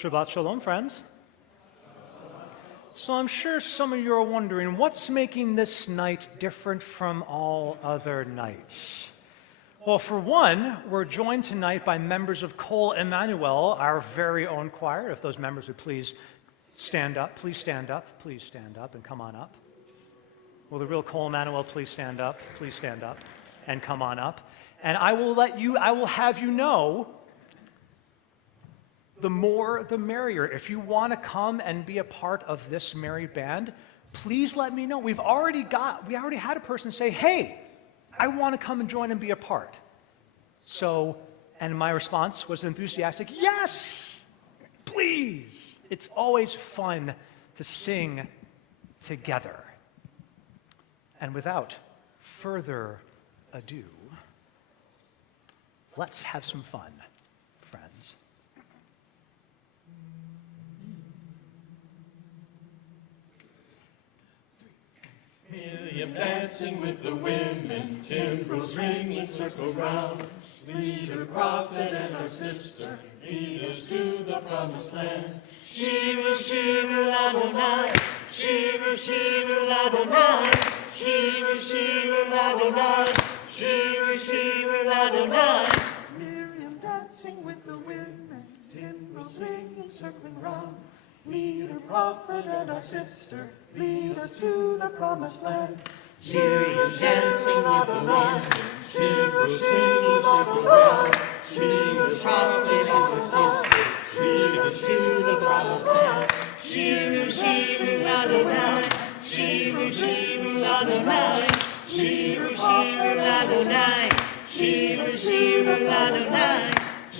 Shabbat Shalom, friends. So I'm sure some of you are wondering, what's making this night different from all other nights? Well, for one, we're joined tonight by members of Kol Emanuel, our very own choir. If those members would please stand up, please stand up, please stand up and come on up. Will the real Kol Emanuel please stand up and come on up? And I will have you know, the more the merrier. If you want to come and be a part of this merry band, please let me know. We already had a person say, hey, I want to come and join and be a part. So, and my response was enthusiastic, yes, please. It's always fun to sing together. And without further ado, let's have some fun, friends. Miriam dancing with the women, timbrels ringing circle round. Leader, prophet, and our sister, lead us to the promised land. Shiru, shiru, Adonai, shiru, shiru, Adonai, shiru, shiru, Adonai, shiru, shiru, Adonai. Miriam dancing with the women, timbrels ringing circling round. Leader, prophet, and our sister, lead us to the promised land. Miriam dancing with the women, timbrels ringing circle round. Leader, prophet, and our sister, lead us to the promised land. Shiru, shiru, Adonai, shiru, shiru, Adonai, shiru, shiru, Adonai, shiru, shiru, Adonai.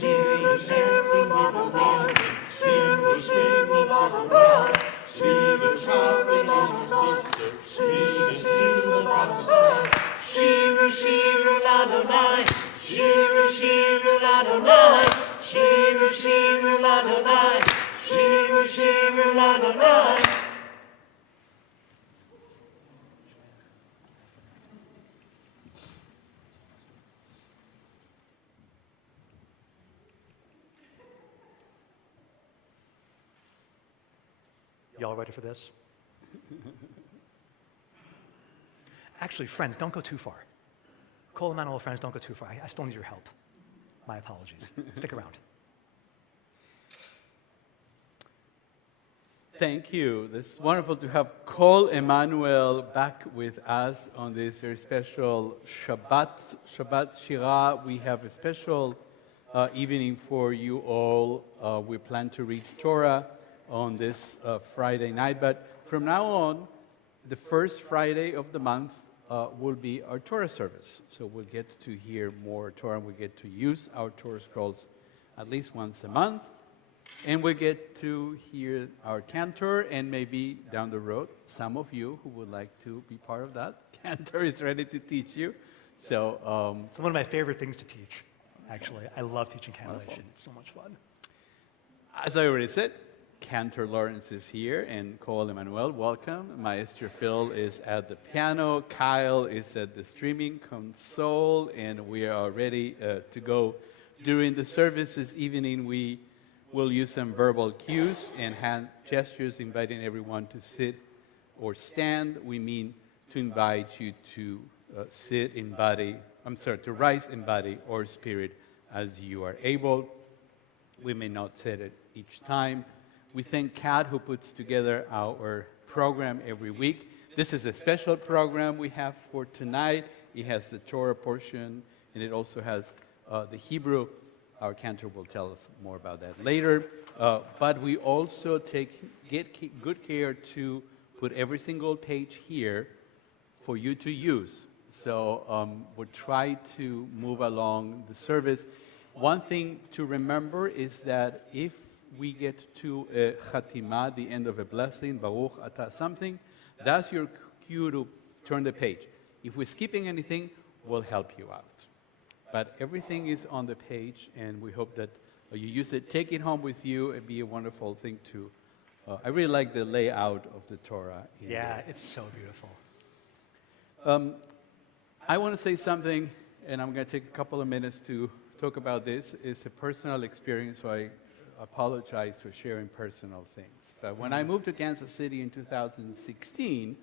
Miriam dancing with the women, timbrels ringing circle round. Shiru, prophet, and our sister, lead us to the promised land. Shiru, shiru, Adonai, shiru, shiru, Adonai, shiru, shiru, Adonai, shiru, shiru, Adonai. Y'all ready for this? Actually, friends, don't go too far. Kol Emanuel friends, don't go too far. I still need your help. My apologies. Stick around. Thank you. It's wonderful to have Kol Emanuel back with us on this very special Shabbat Shira. We have a special evening for you all. We plan to read Torah on this Friday night, but from now on, the first Friday of the month will be our Torah service. So we'll get to hear more Torah, and we get to use our Torah scrolls at least once a month, and we get to hear our cantor, and maybe down the road, some of you who would like to be part of that. Cantor is ready to teach you. So it's one of my favorite things to teach, actually. I love teaching cantation. It's so much fun. As I already said, Cantor Lawrence is here, and Kol Emanuel, welcome. Maestro Phil is at the piano, Kyle is at the streaming console, and we are ready to go. During the service this evening, we will use some verbal cues and hand gestures, inviting everyone to sit or stand. We mean to invite you to sit in body, to rise in body or spirit as you are able. We may not say it each time. We thank Kat, who puts together our program every week. This is a special program we have for tonight. It has the Torah portion, and it also has the Hebrew. Our cantor will tell us more about that later. But we also get good care to put every single page here for you to use. So we'll try to move along the service. One thing to remember is that if we get to a chatima, the end of a blessing, Baruch Atah something, that's your cue to turn the page. If we're skipping anything, we'll help you out. But everything is on the page, and we hope that you use it. Take it home with you. It'd be a wonderful thing to... I really like the layout of the Torah. Yeah, it's so beautiful. I want to say something, and I'm going to take a couple of minutes to talk about this. It's a personal experience, so apologize for sharing personal things. But when I moved to Kansas City in 2016,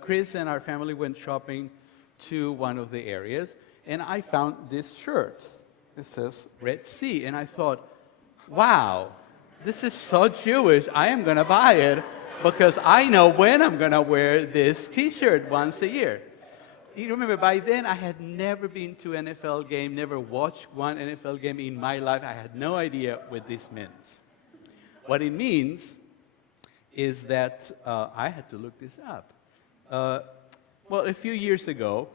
Chris and our family went shopping to one of the areas, and I found this shirt. It says Red Sea, and I thought, wow, this is so Jewish. I am going to buy it because I know when I'm going to wear this T-shirt once a year. You remember, by then, I had never been to an NFL game, never watched one NFL game in my life. I had no idea what this meant. What it means is that I had to look this up. Well, a few years ago,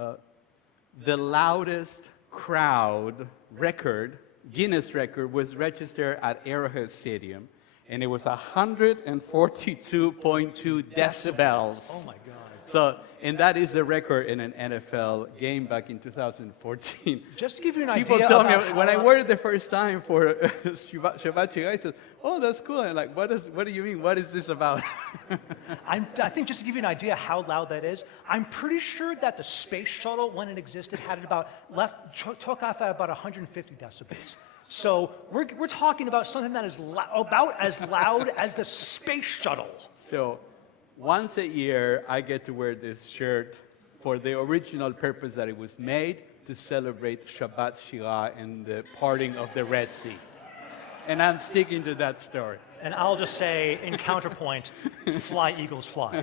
the loudest crowd record, Guinness record, was registered at Arrowhead Stadium, and it was 142.2 decibels. Oh my God. So, and that is the record in an NFL game back in 2014. Just to give you an idea, people tell me about when I how- wore it the first time for Shabbat, I said, "Oh, that's cool." And I'm like, "What do you mean? What is this about?" I think just to give you an idea how loud that is, I'm pretty sure that the space shuttle, when it existed, had it took off at about 150 decibels. So we're talking about something that is about as loud as the space shuttle. So, once a year, I get to wear this shirt for the original purpose that it was made, to celebrate Shabbat Shirah and the parting of the Red Sea. And I'm sticking to that story. And I'll just say, in counterpoint, fly, Eagles, fly.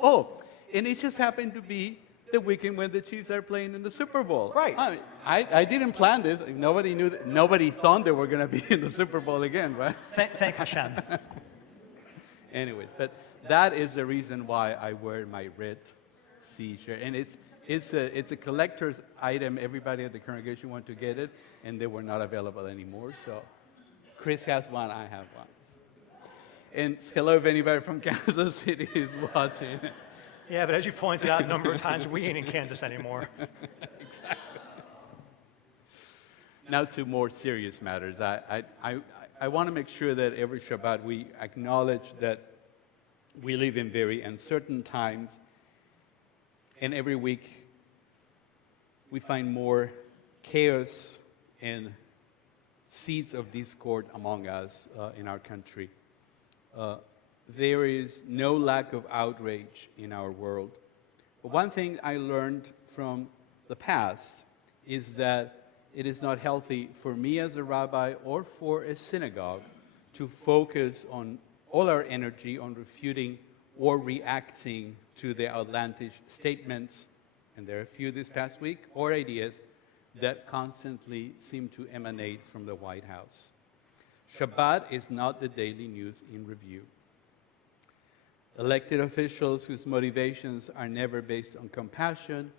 Oh, and it just happened to be the weekend when the Chiefs are playing in the Super Bowl. Right. I didn't plan this. Nobody knew that. Nobody thought they were going to be in the Super Bowl again, right? Thank Hashem. Anyways, but that is the reason why I wear my Red Sea shirt. And it's a collector's item. Everybody at the congregation want to get it, and they were not available anymore. So Chris has one, I have one. And hello if anybody from Kansas City is watching. Yeah, but as you pointed out a number of times, we ain't in Kansas anymore. Exactly. Now to more serious matters. I want to make sure that every Shabbat we acknowledge that we live in very uncertain times, and every week we find more chaos and seeds of discord among us in our country. There is no lack of outrage in our world. But one thing I learned from the past is that it is not healthy for me as a rabbi or for a synagogue to focus on all our energy on refuting or reacting to the outlandish statements, and there are a few this past week, or ideas that constantly seem to emanate from the White House. Shabbat is not the daily news in review. Elected officials whose motivations are never based on compassion,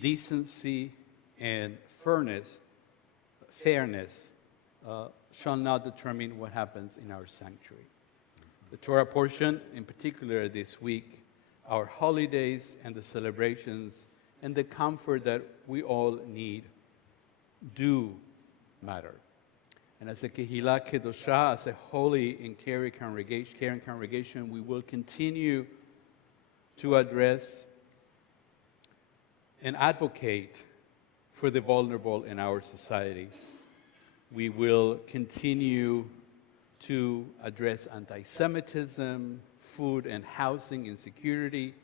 decency, and fairness shall not determine what happens in our sanctuary. The Torah portion, in particular this week, our holidays and the celebrations and the comfort that we all need do matter. And as a Kehillah Kedoshah, as a holy and caring congregation, we will continue to address and advocate for the vulnerable in our society. We will continue to address anti-Semitism, food and housing insecurity,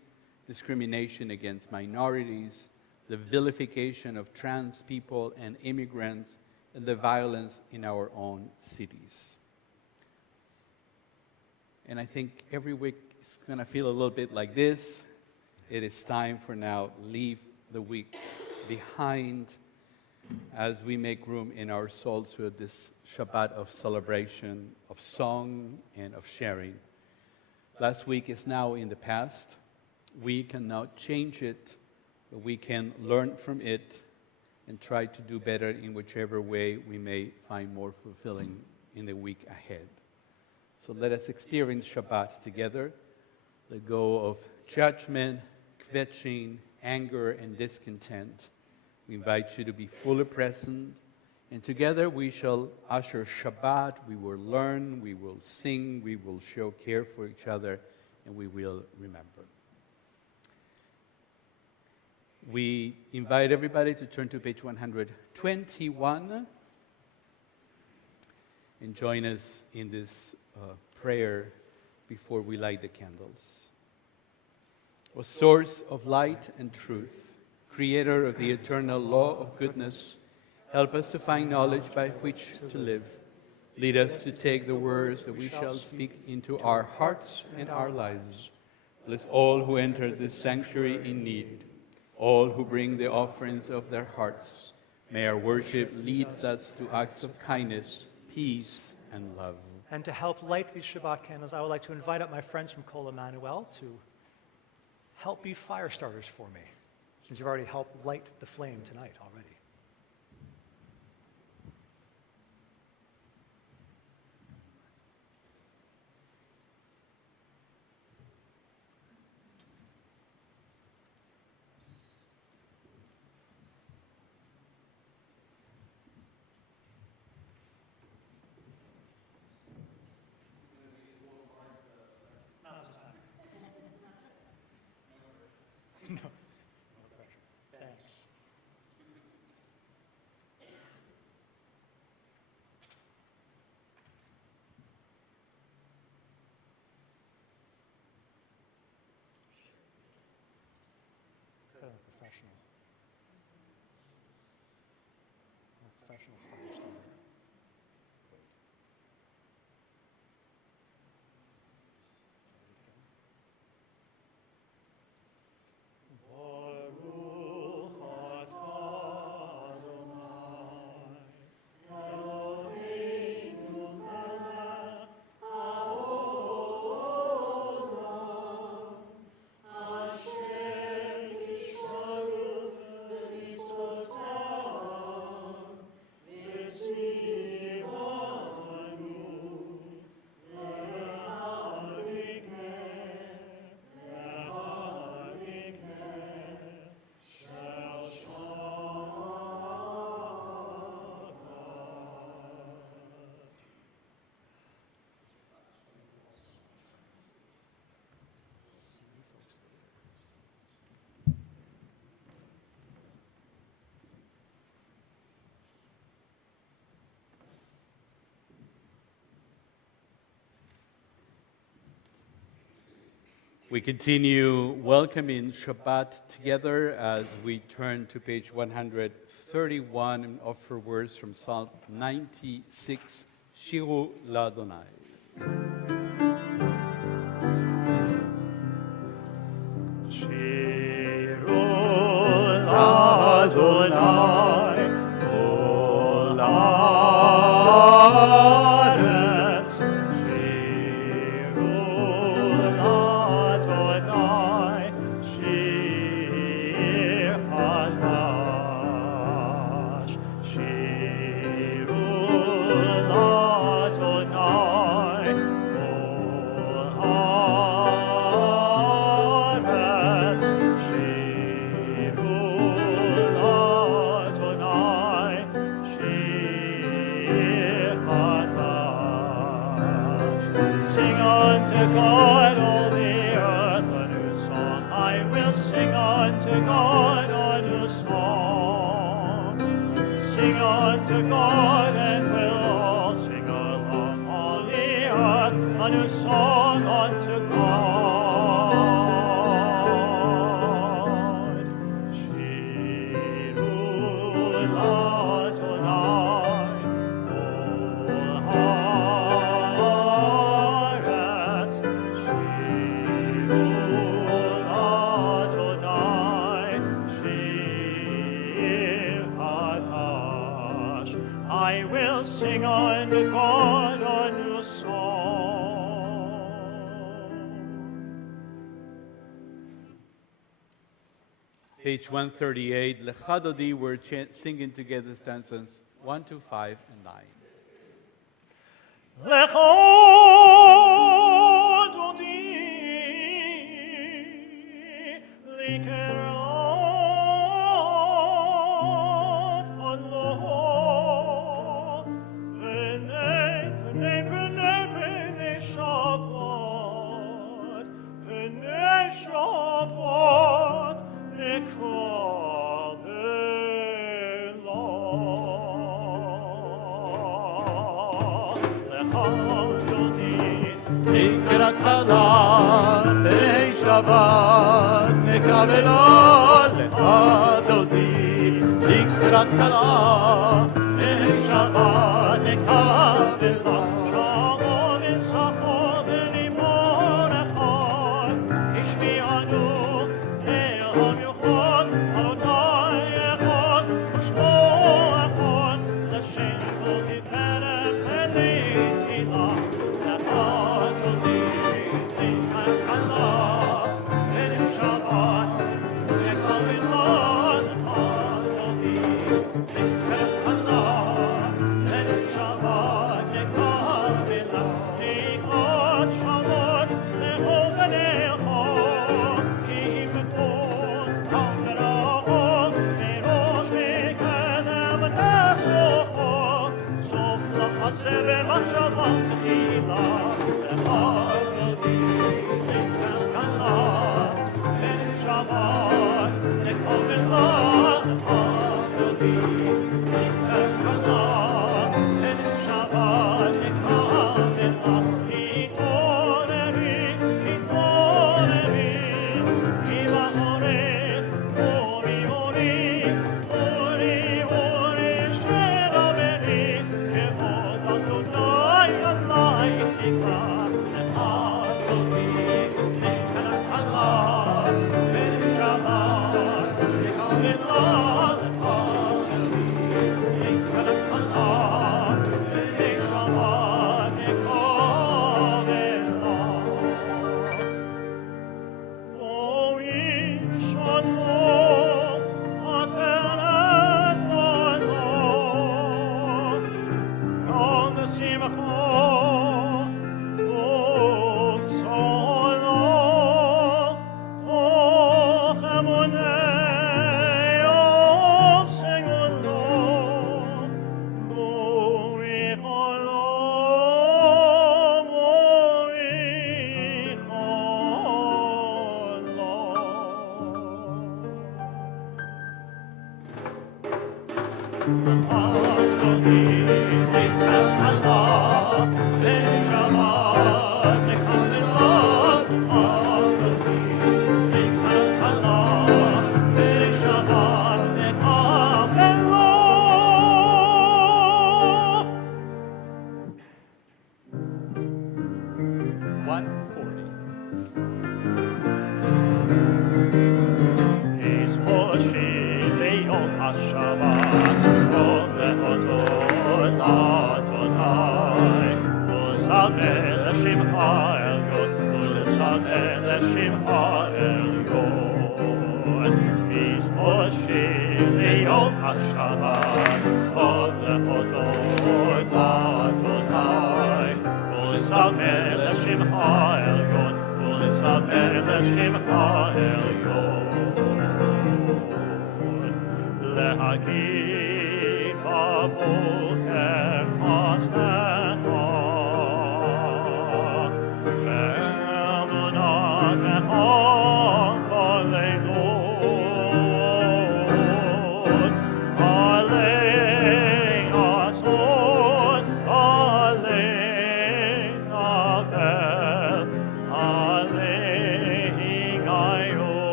discrimination against minorities, the vilification of trans people and immigrants, and the violence in our own cities. And I think every week it's going to feel a little bit like this. It is time for now, leave the week behind as we make room in our souls for this Shabbat of celebration, of song, and of sharing. Last week is now in the past. We cannot change it, but we can learn from it and try to do better in whichever way we may find more fulfilling in the week ahead. So let us experience Shabbat together. Let go of judgment, kvetching, anger, and discontent. We invite you to be fully present, and together we shall usher Shabbat. We will learn, we will sing, we will show care for each other, and we will remember. We invite everybody to turn to page 121 and join us in this prayer before we light the candles. O source of light and truth, creator of the eternal law of goodness, help us to find knowledge by which to live. Lead us to take the words that we shall speak into our hearts and our lives. Bless all who enter this sanctuary in need, all who bring the offerings of their hearts. May our worship lead us to acts of kindness, peace, and love. And to help light these Shabbat candles, I would like to invite up my friends from Emanuel to help be fire starters for me, since you've already helped light the flame tonight already. Thanks. It's kind of a professional fire starter. We continue welcoming Shabbat together as we turn to page 131 and offer words from Psalm 96, Shiru L'Adonai. Shiru L'Adonai, kol haaretz. Shiru L'Adonai, shir chadash. Shiru L'Adonai, kol haaretz. Shiru L'Adonai, shir chadash. Sing unto God, all the earth, a new song. I will sing unto God a new song. Sing unto God, and we'll all sing along. All the earth, a new song unto God. Shiru L'Adonai, kol haaretz. Shiru L'Adonai, shir chadash. I will sing unto God a new song. Page 138, Lechadodi, we're singing together stanzas 1 to 5 and 9. Shabbat, לקראת כלה, פני שבת, מקבלה לך דודי. לקראת כלה, פני שבת, מקבלה. שמור וסחור ולימון אחד, השמיענו לעם יחד, אדוני אחד, ושמו אחד, לשם ותפארת ולתהילה, לך דודי. לקראת כלה, פני שבת, מקבלה לך דודי. לקראת כלה, פני שבת, מקבלה. לקראת שבת, לאהוב עליך, כי אם כל המרחוק, מראש מקדם תסוכו, סוף למעשה ומחשבה תחילה, לך דודי. לקראת כלה, פני שבת, מקבלה לך דודי. לקראת כלה, פני שבת, מקבלה. התעוררי, התעוררי, כי בחורף אורי אורי, אורי אורי שרברי, כבוד אדוני עלייך נקרא, לך דודי. לקראת כלה, פני שבת, מקבלה לך דודי. לקראת כלה, פני שבת, מקבלה. אוי שלום, עטרת בנות, גם בשמחה ובשולה, תוך אמוני ובסגולה, בואי חלום, בואי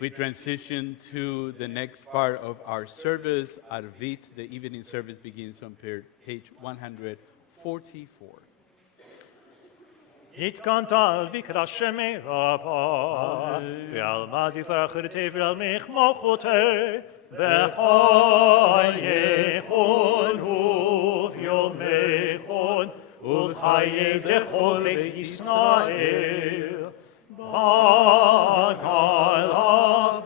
We transition to the next part of our service. Arvit, the evening service begins on page 144. התקנת על ויקרא שמי רבה, ועל מה תפארתי ועל מחמוכותי, בחייכון וביומכון, ובחיי דכל בית ישראל. בגלה,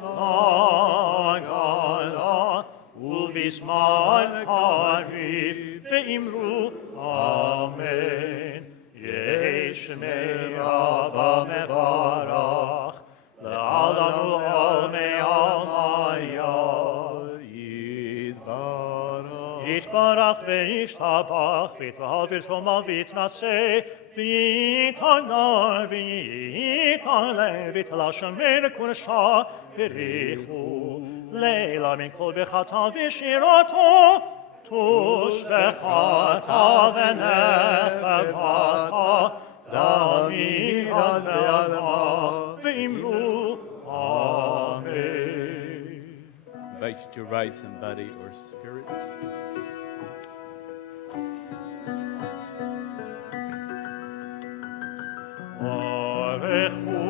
בגלה, ובזמן קריב, ואמרו אמן. ישמי רבה מברך, לעלנו עלמי עלמיה. יתברך וישתבח, ויתברך ושלמה ויתנשא, ויתעלה ויתעלה, ויתעלה שמי לקודשה בריחו. לילה מן כל בחטא ושירתו, תושבחתה ונחמתה, לעמים עד לעלמה, ואמרו אמן. Invite you to rise in body or spirit. Baruchu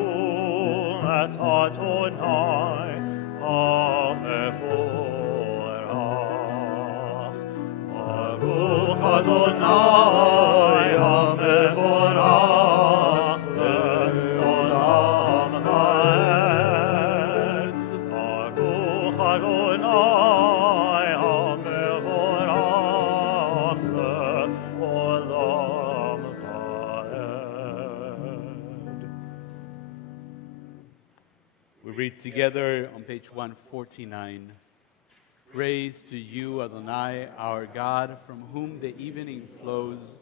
et Adonai HaMevorach. Baruch Adonai HaMevorach le'olam ha'ed. Baruch Adonai HaMevorach le'olam ha'ed. We read together on page 149. Praise to you, Adonai, our God, from whom the evening flows.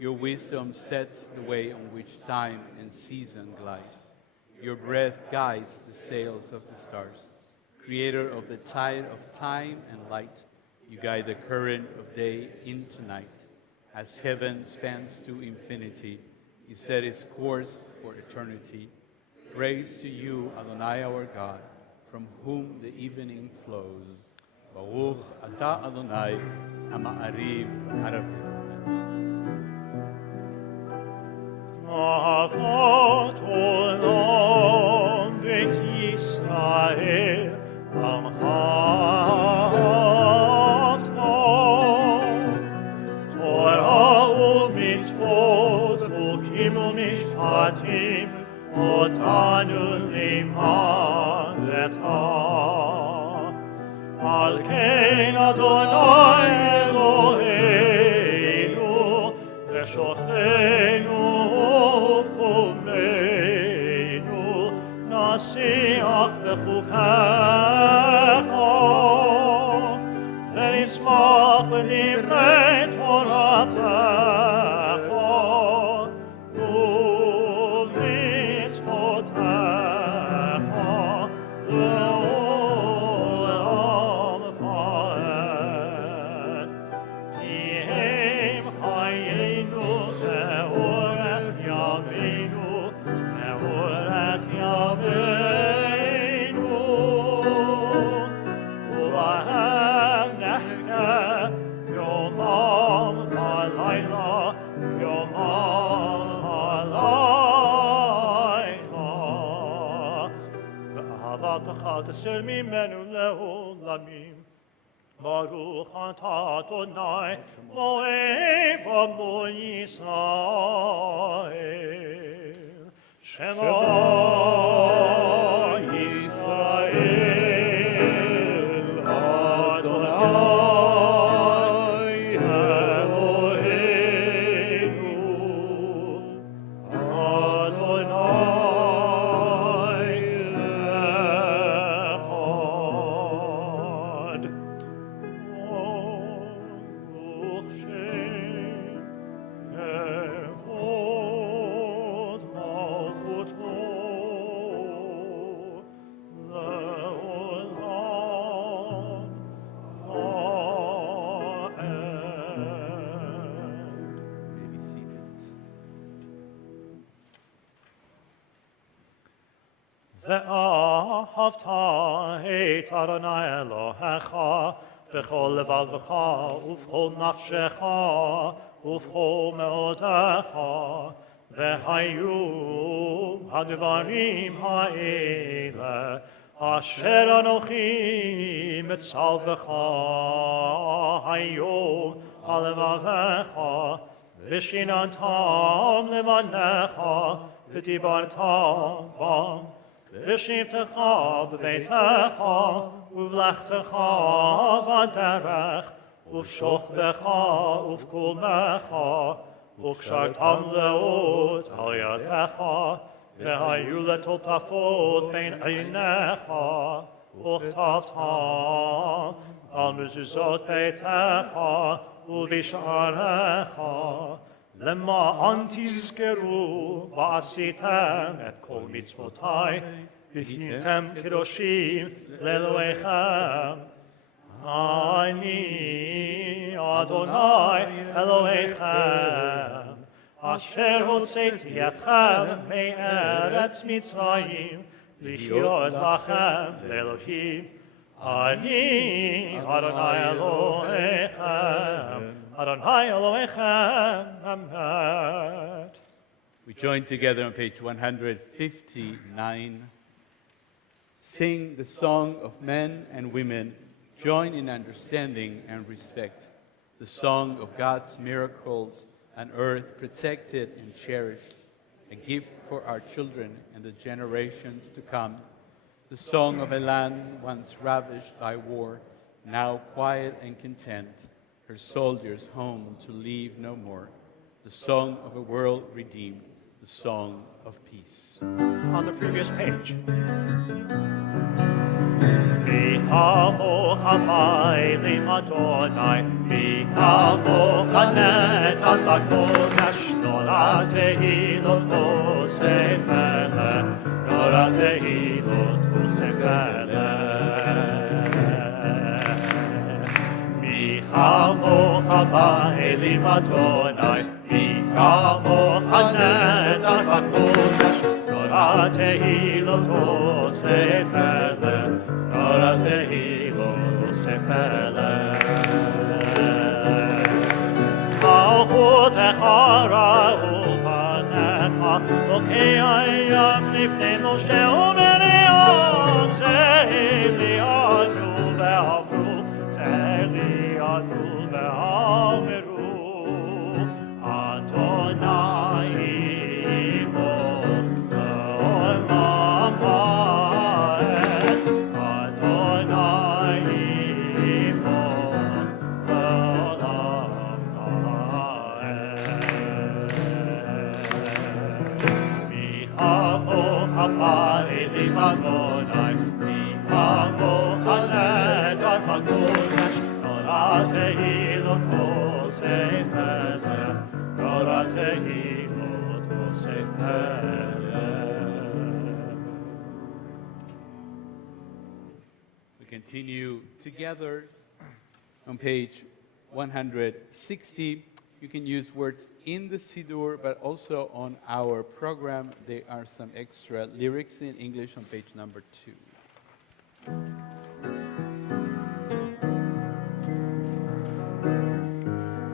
Your wisdom sets the way on which time and season glide. Your breath guides the sails of the stars. Creator of the tide of time and light, you guide the current of day into night. As heaven spans to infinity, you set its course for eternity. Praise to you, Adonai, our God, from whom the evening flows. Baruch atah Adonai, ha'ma'ariv aravim. Avat olam beit Yisrael, amcha Torah u'mitzvot, chukim u'mishpatim, otanu limadetah. Al kein Adonai Eloheinu, v'shochenu uvkumeinu, nasiach b'chukecha, v'nismach b'divrei Toratecha, u'v'mitzvotecha, תסר ממנו לעולמים. ברוך אתה אדוני, אוהב עמו ישראל. שמע ישראל, אדוני אלוהינו, אדוני אחד. ברוך שם כבוד מלכותו לעולם ועד. May be seated. ואהבת את אדוני אלוהיך בכל לבבך ובכל נפשך ובכל מאודך, והיו הדברים האלה אשר אנוכי מצווך היום על לבבך, ושיננתם לבניך ודיברת בם, ושבתך בביתך ובלכתך בדרך, ובשוכבך ובקומך, וקשרתם לאות על ידך, והיו לטוטפות בין עיניך, וכתבתם על מזוזות ביתך ובשעריך, למען תזכרו ועשיתם את כל מצוותי, והייתם קדושים לאלוהיכם. אני אדוני אלוהיכם, אשר הוצאתי אתכם מארץ מצרים, להיות לכם לאלוהים. אני אדוני אלוהיכם, אדוני אלוהיכם אמת. We join together on page 159. Sing the song of men and women, join in understanding and respect. The song of God's miracles, an earth protected and cherished, a gift for our children and the generations to come. The song of a land once ravished by war, now quiet and content, her soldiers home to leave no more. The song of a world redeemed, the song of peace. On the previous page. Mikamo Chafaylim Adonai, Mikamo Chanet Al-Bakodesh, Noratehi Loto Sefele, Noratehi Loto Sefele. Mikamo Chafaylim Adonai, Mikamo Chanet Al-Bakodesh, Noratehi Loto Sefele, Noratehi Loto Sefele. Malchutecha ra'uvanecha, Lokei hayam nifnenu she'umeneon, Ze'elianu ve'amru, Ze'elianu ve'ameru, Adonai imo le'olam ha'ed, Adonai imo le'olam ha'ed. Michamo chafaylim Adonai, Michamo chaned al-Bakodesh, Noratehi loto sefele, Noratehi loto sefele. We continue together on page 160. You can use words in the Siddur, but also on our program. There are some extra lyrics in English on page number 2.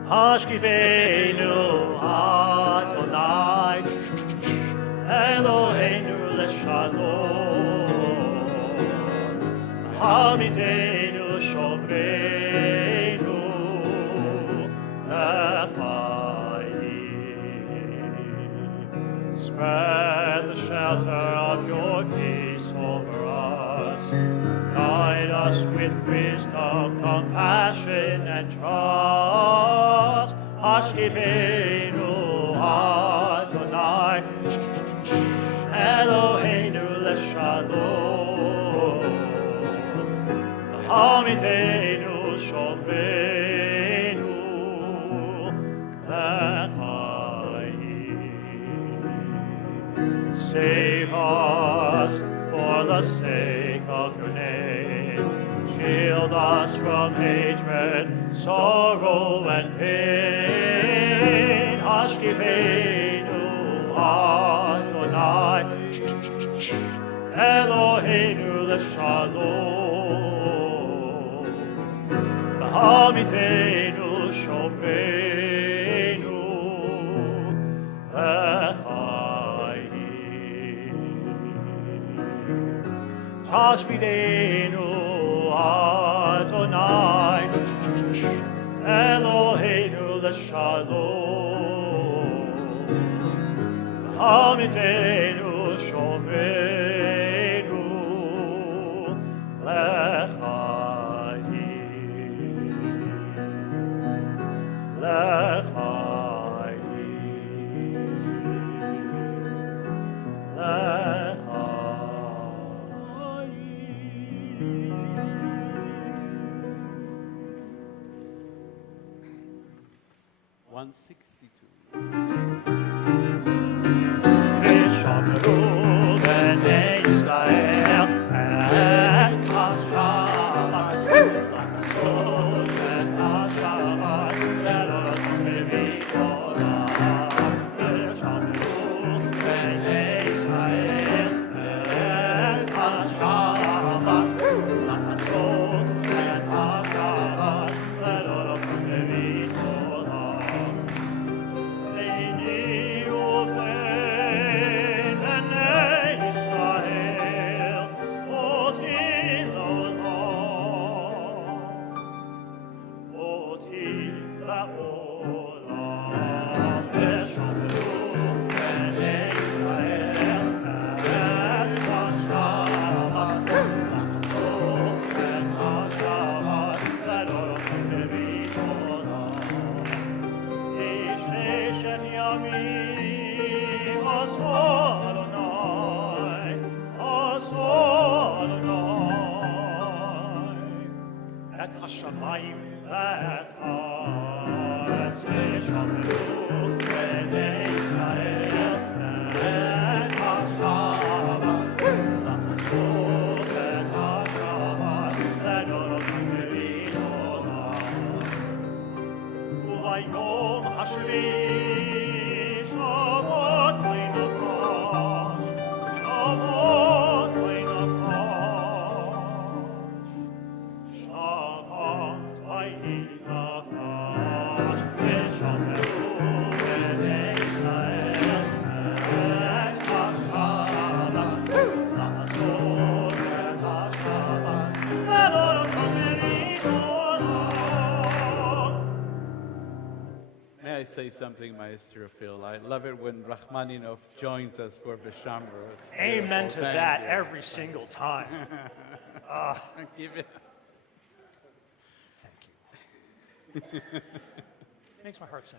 Hashkivenu Adonai, Eloheinu leshalom, Hamidenu shomreinu lechaim. Spread the shelter of your peace over us. Guide us with wisdom, compassion, and trust. Hashkivenu Adonai, Eloheinu leshalom, Hamidenu shomreinu lechaim. Save us for the sake of your name. Shield us from hatred, sorrow, and pain. Hashkivenu Adonai, Eloheinu leshalom, Hamidenu shomreinu lechaim. Tashmidenu Adonai, Eloheinu leshalom, Hamidenu shomreinu lechaim. May I say something, Maestro Phil? I love it when Rachmaninov joins us for Vishamra. It's Amen beautiful. to Thank that you. every single time. Give it. Thank you. Makes my heart sing.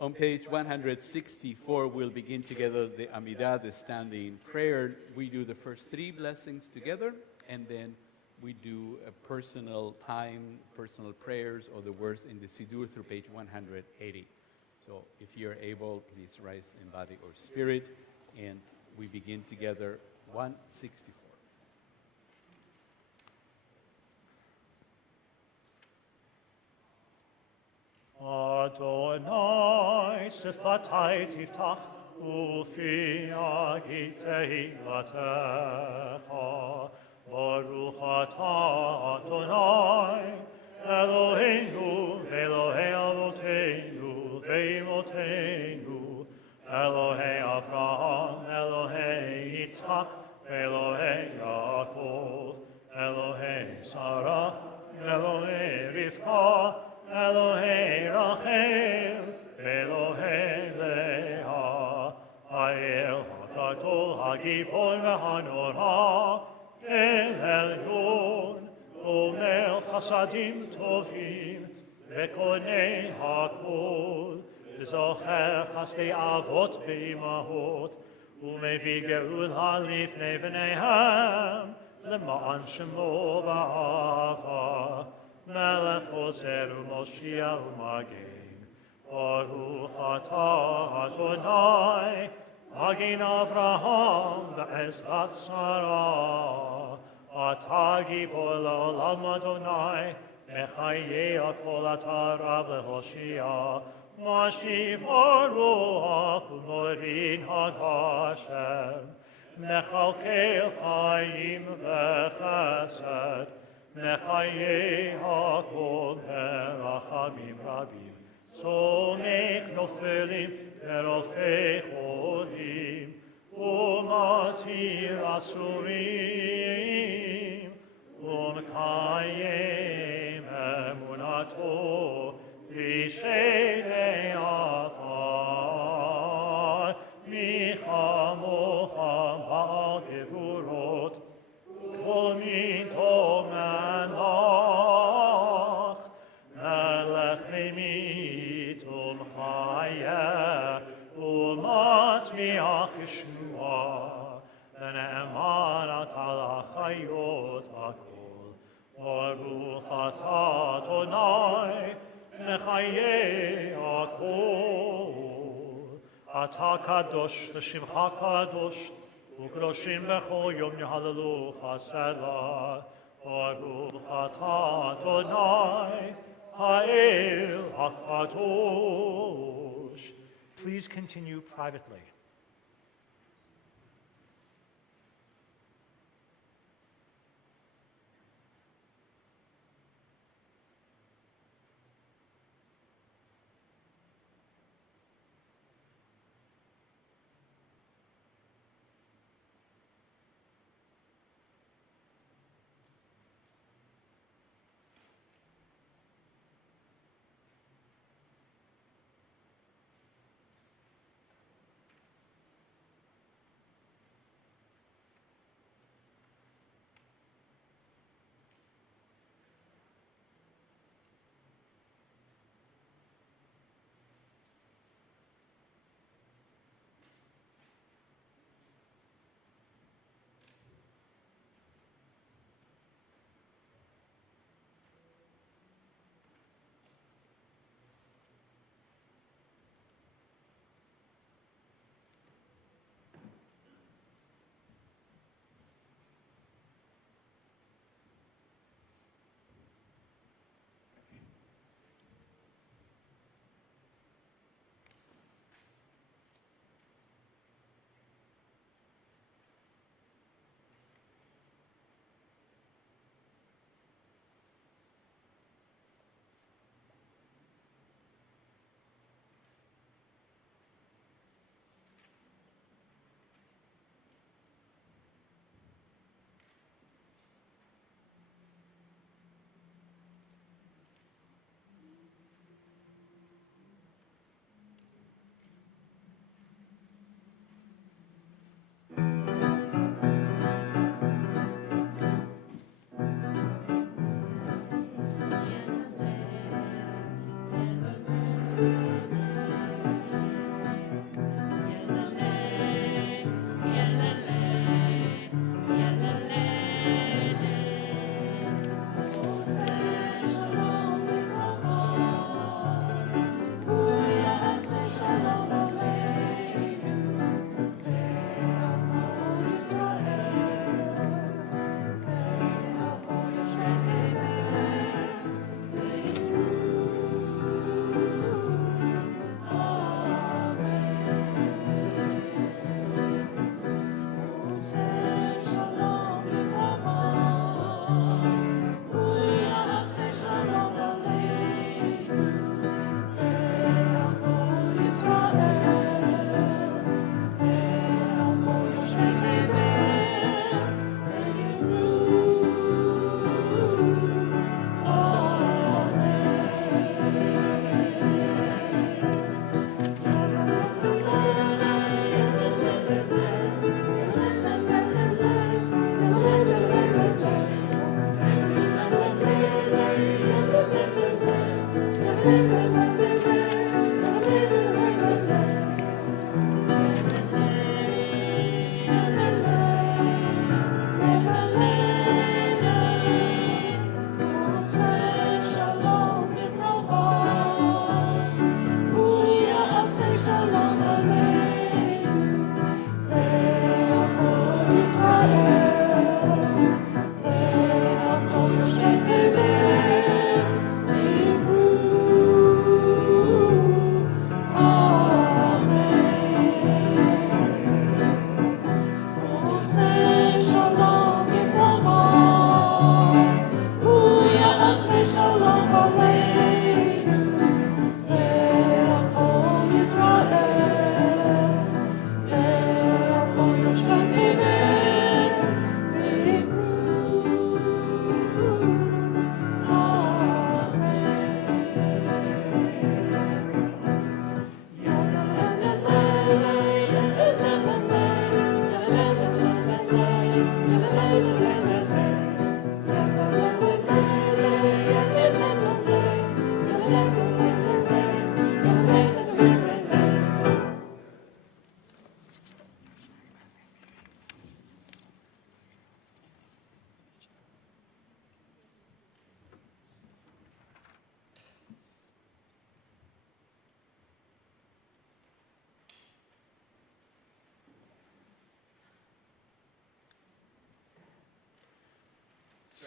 On page 164, we'll begin together the Amidah, the standing prayer. We do the first three blessings together, and then we do a personal time, personal prayers, or the words in the Siddur through page 180. So if you're able, please rise in body or spirit, and we begin together 164. Adonai sifatai tiftach ufi agitei latecha Baruch atah Adonai Eloheinu Elohei Avoteinu Ve'imoteinu Elohei Avraham Elohei Yitzchak Elohei Yaakov Elohei Sarah Elohei Rivka Elohei Rachel, Elohei Leah, Ha'el HaGadol HaGibor VeHaNorah, El Elyon, Gomel Chasadim Tovim, Vekonei HaKol, Zocher Chasdei Avot Ve'imahot, Umevi Geula Lifnei Bneihem, Lema'an Shemo Ba'ava, Melech Ozer Moshiach U'Magen, Baruch Atah Adonai, Magin Avraham Ve'ezrat Sarah, Atah Gibor La'olam Adonai, Mechayei Akol Atah Rav Lehoshia, Mashiv Haruach U'Morin Hag Hashem, Mechalkel Chaim V'Chesed, Mechayei HaKol Merachamim Rabim, Somech Nofelim Verofei Chorim, Umatir Asurim, Umkayem Emunato, B'Shelei Afar, Michamocham Ha'gevurot, Tomin Tomen Baruch atah Adonai, mechayei hakol. Atah kadosh v'shimcha kadosh, u'kdoshim b'chol yom yehallelu Selah. Baruch atah Adonai, ha'el hakadosh. Please continue privately.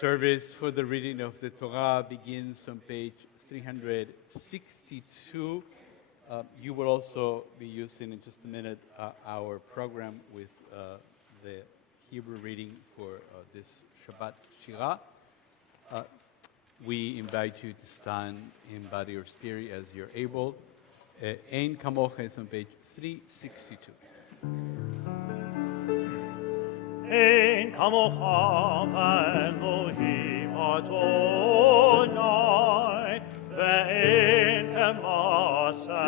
service for the reading of the Torah begins on page 362. You will also be using in just a minute our program with the Hebrew reading for this Shabbat Shirah. We invite you to stand in body or spirit as you're able. Ein Kamocha is on page 362. Ein kamocha Elohim Adonai, ve'ein kemasecha,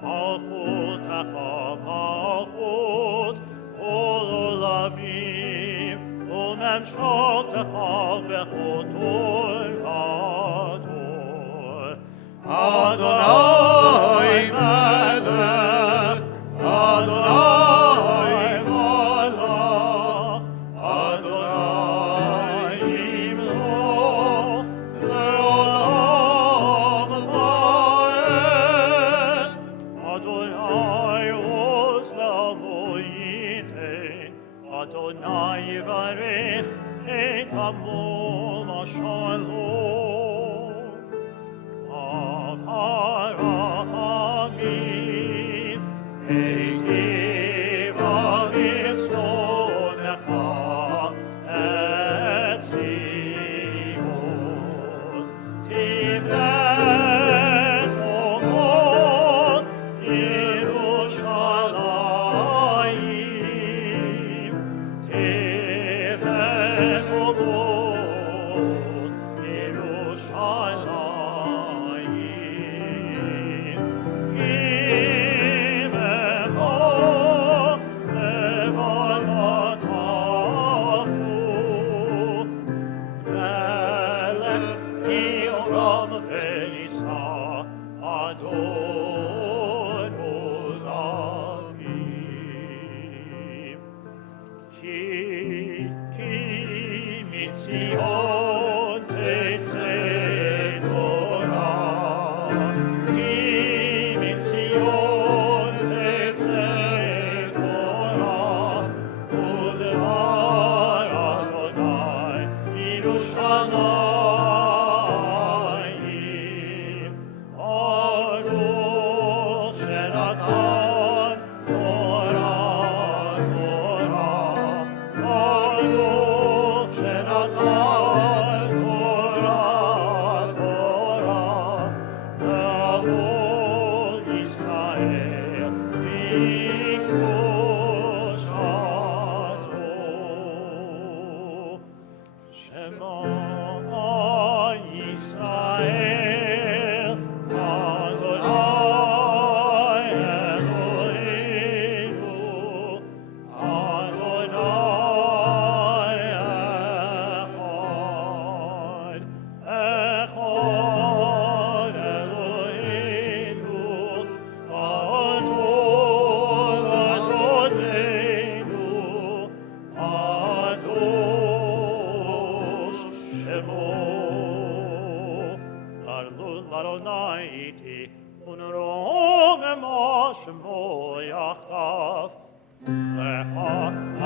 malchutecha malchut kol olamim, u'memshaltecha v'chodol vadol. Adonai melech, Adonai malach, Adonai yimloch, le'olam va'ed. Adonai oz le'amo yitein, Adonai yivarech et amo l'shalom. Av harachamim, eitiv avitzonecha et Zion. Tivlech omot Yerushalayim, tivlech omot Yerushalayim. Gimecha levanatachu, melech Yoram v'nisa, Adon olamim. Ki mitzion tetzeh Torah, ki mitzion tetzeh Torah, u'lehar Adonai Yerushalayim. Baruch shenatan Torah, Torah, Baruch shenatan Torah, Torah, le'ol Yisrael mikdoshato. Shema Yisrael, Adonai Eloheinu, Adonai echad, echad Eloheinu, Adon Adonenu, Kadosh Shemo. L'Adonai iti, u'nerom ema Shemo yachdav. Lecha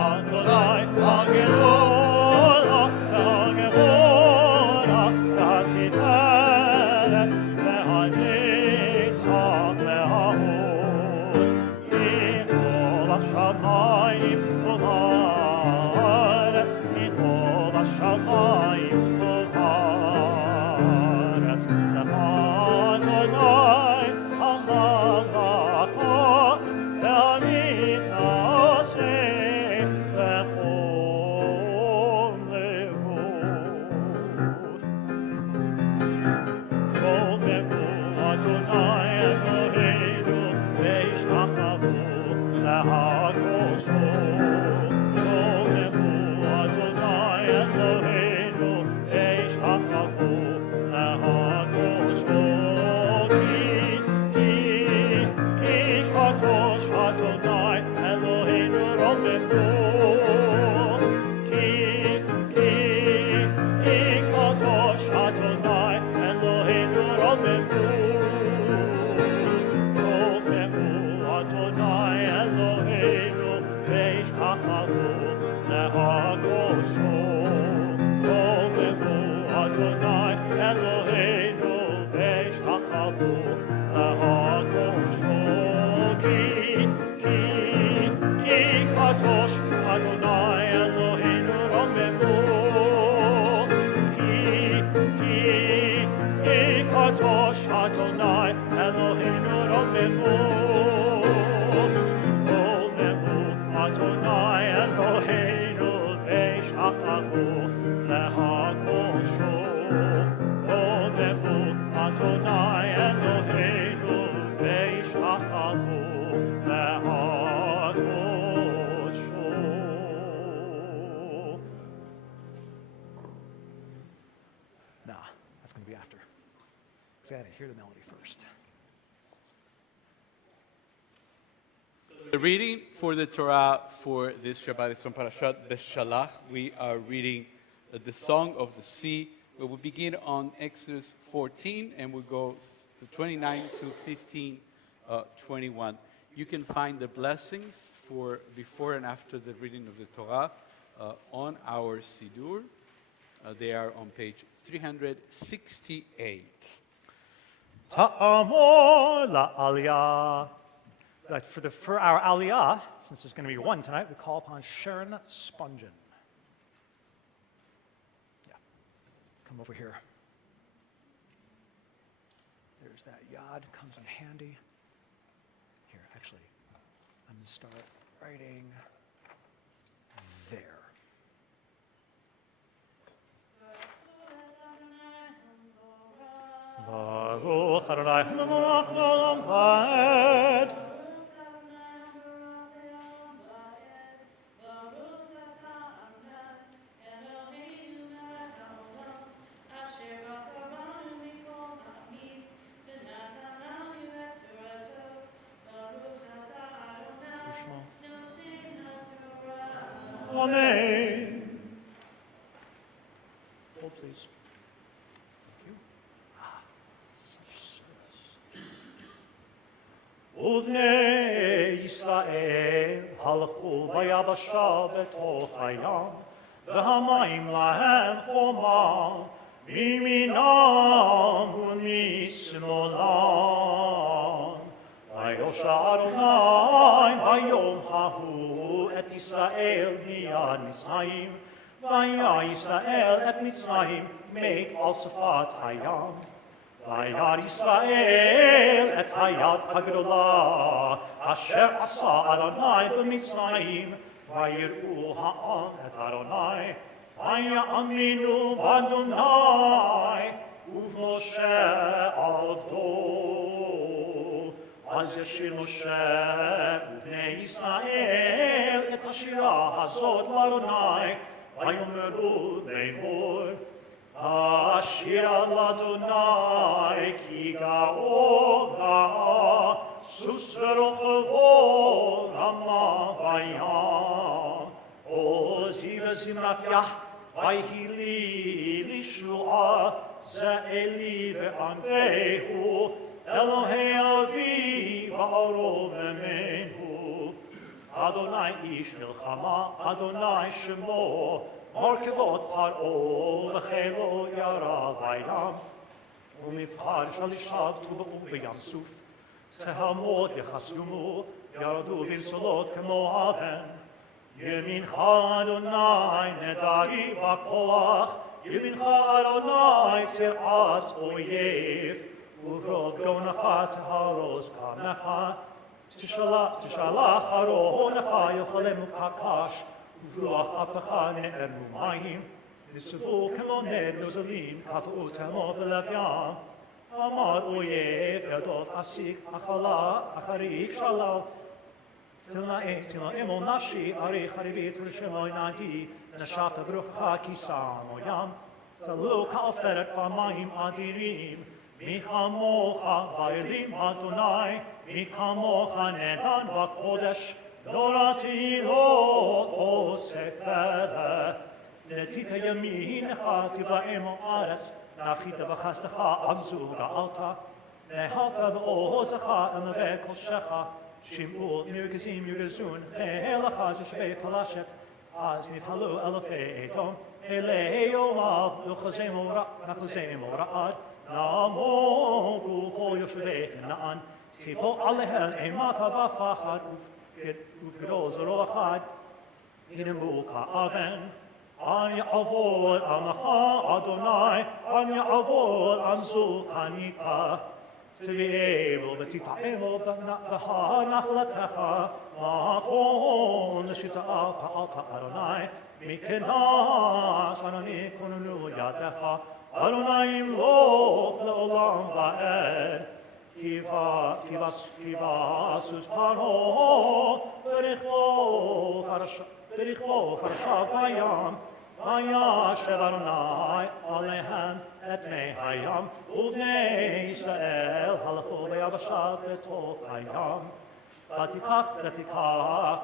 Adonai ha'gevora, ha'gevora, ha'tiferet, ve'hanetzach, ve'hahod. Yichol ha'shamayim u'haaretz, yichol ha'shamayim u'haaretz. Lecha Adonai ha'malacha, ve'hamitnaseh, ve'chol levot. Romevu Adonai Eloheinu, ve'ishtachavu lehakosho. Romevu Adonai Eloheinu, ve'ishtachavu lehakosho. Ki kadosh Adonai Eloheinu romevu. Ki kadosh Adonai Eloheinu romevu. Romevu Adonai Eloheinu, ve'ishtachavu lehakosho. Adonai Eloheinu v'eshtachavu l'hakosho ki kadosh Adonai Eloheinu romemu ki kadosh Adonai Eloheinu romemu Adonai Eloheinu v'eshtachavu l'hakosho romemu Adonai Eloheinu v'eshtachavu l'hakosho. Nah, that's going to be after. Because I had to hear the melody first. The reading for the Torah for this Shabbat is from Parashat Beshalach. We are reading the Song of the Sea. We will begin on Exodus 14 and we'll go to 29 to 15, 21. You can find the blessings for before and after the reading of the Torah on our Siddur. They are on page 368. Ta'amor la'aliyah. Right, for our aliyah, since there's going to be one tonight, we call upon Sharon Spungen. Yeah, come over here. There's that yad, comes in handy. Here, actually, I'm going to start writing there. Baruch Adonai Melech Olam Vaed. Amen. Hold, please. Thank you. ובני ישראל הלכו ביבשה בתוך הים, והמים להם חומה, מימינם ומשמאלם. ויושע אדוני ביום ההוא את ישראל מיד מצרים, והיה ישראל את מצרים מת על שפת הים. וירא ישראל את היד הגדולה אשר עשה אדוני במצרים, ויראו העם את אדוני, ויאמינו באדוני ובמשה עבדו. אז ישיר משה ובני ישראל את השירה הזאת לאדוני, ויאמרו לאמור, השיר על אדוני כי גאו גאה, סוס ורוכבו רמה וים. עוזי וזמרת יח, ויהי לי לישועה, זה אלי וענווהו, אלוהי אבי וערו ממנו. אדוני איש מלחמה, אדוני שמו, מרכבות פרעה וחילו ירה בים, ומבחר של ישב טובעו בים סוף, תהמות יחסומו, ירדו במסולות כמו אבן. ימינך אדוני נדרי בכוח, ימינך אדוני תרעץ אויב, וברוב גאונך תהרוס קמך, תשלח ארונך יאכלמו כקש, ורוח אפך נערמו מים, נצבו כמו נר נוזלים, קבעו תמו בלווים. אמר אויב ידוב אסיק אכלה אחריך שלל, תלאמו נפשי ארי חריבית ושמוי נדי, נשבת ברוחך כי שמו ים, תלו כעופרת במים אדירים, מי כמוך באלים אדוני, מי כמוך נדן בקודש, לא ראיתי לו עושה פלא. נטית ימינך תבלעמו ארץ, נחית בחסדך עמזו גאלת, נהלת בעוזך אל נווה קודשך, שמעו נרגזים ירגזון, ואלך זשבי פלשת, אז נתהלו אל הפתאום, אלי יומם, נחזמו רעד, נעמוד כל יושבי כנען, תיפול עליהם אימתה ופחד, ופגרוז לא אחד, ינמו כאבן, אן יעבור עמך אדוני, אן יעבור עמזו כניתה, תביאמו ותטעמו בנחלתך, מקום לשתאה פעלת אדוני, מכנס ענני כוננו ידך, אדוני ימלוך לעולם ועד, כיבסוס פרעה, ברכבו פרשה בים, וישב אדוני עליהם את מי הים, ובני ישראל הלכו ביבשה בתוך הים. ותיקח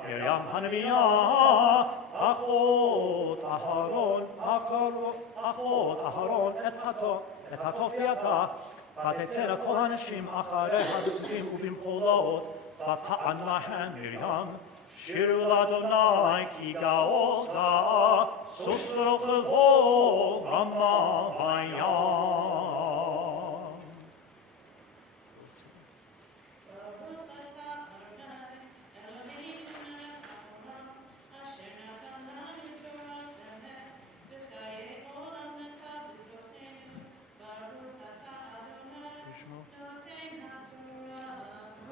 מרים הנביאה, אחות אהרון את התוף בידה, ותצאנה כל הנשים אחריה בתופים ובמחולות, ותען להם מרים, שירו לאדוני כי גאולה, סוס ורוכבו רמה בים.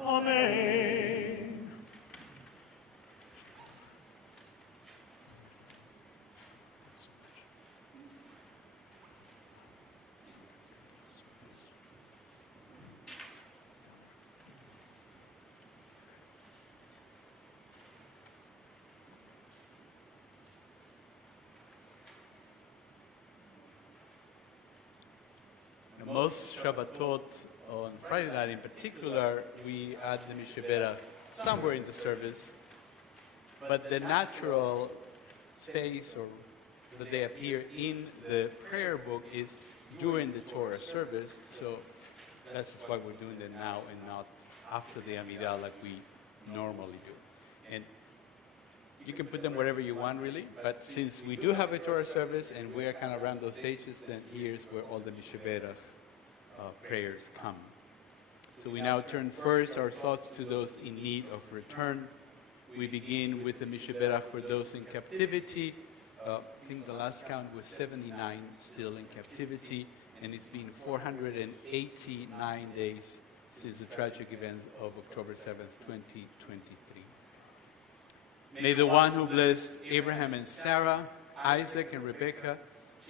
Amen. Most Shabbatot, on Friday night in particular, we add the Mishabera somewhere in the service, but the natural space or that they appear in the prayer book is during the Torah service, so that's why we're doing them now and not after the Amidah like we normally do. And you can put them wherever you want, really, but since we do have a Torah service and we're kind of around those stages, then here's where all the Mishaberach prayers come. So we now turn first our thoughts to those in need of return. We begin with the Mishaberach for those in captivity. I think the last count was 79 still in captivity, and it's been 489 days since the tragic events of October 7th, 2023. May the one who blessed Abraham and Sarah, Isaac and Rebekah,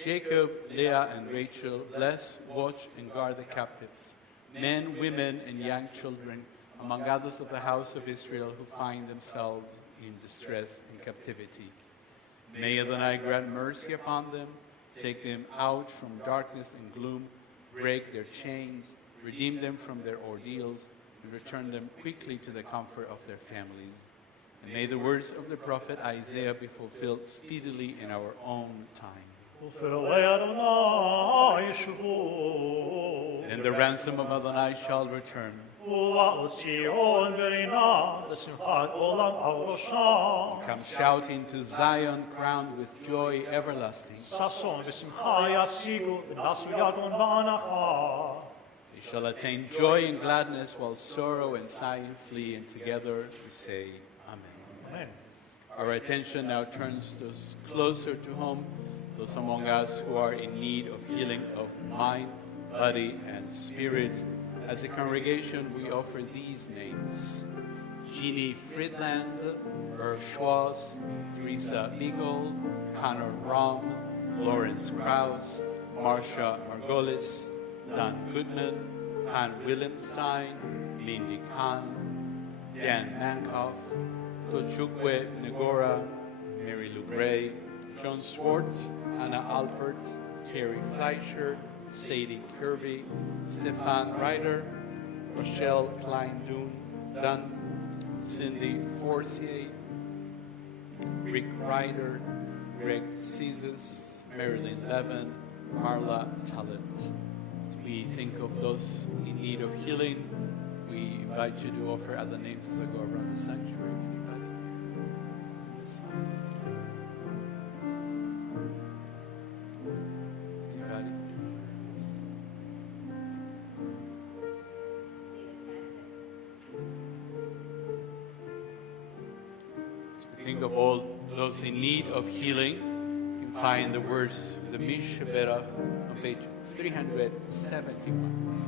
Jacob, Leah and Rachel, bless, watch, and guard the captives, men, women, and young children, among others of the house of Israel who find themselves in distress and captivity. May Adonai grant mercy upon them, take them out from darkness and gloom, break their chains, redeem them from their ordeals, and return them quickly to the comfort of their families. And may the words of the prophet Isaiah be fulfilled speedily in our own time. And the ransom of Adonai shall return. Come shouting to Zion, crowned with joy everlasting. They shall attain joy and gladness while sorrow and sighing flee, and together we say, Amen. Amen. Our attention now turns those closer to home, those among us who are in need of healing of mind, body, and spirit. As a congregation, we offer these names: Jeannie Friedland, Irv Schwartz, Teresa Beagle, Connor Braun, Lawrence Krause, Marcia Margolis, Don Goodman, Han Willemstein, Lindy Khan, Dan Mankoff, Tochukwe Negora, Mary Lou Gray, John Swart, Anna Alpert, Terry Fleischer, Sadie Kirby, Stefan Ryder, Rochelle Klein-Dunn, Cindy Forcier, Rick Ryder, Greg Caesars, Marilyn Levin, Marla Talent. As we think of those in need of healing, we invite you to offer other names as I go around the sanctuary. Anybody? This side. think of all those in need of healing. You can find the words of the Shabbat on page 371.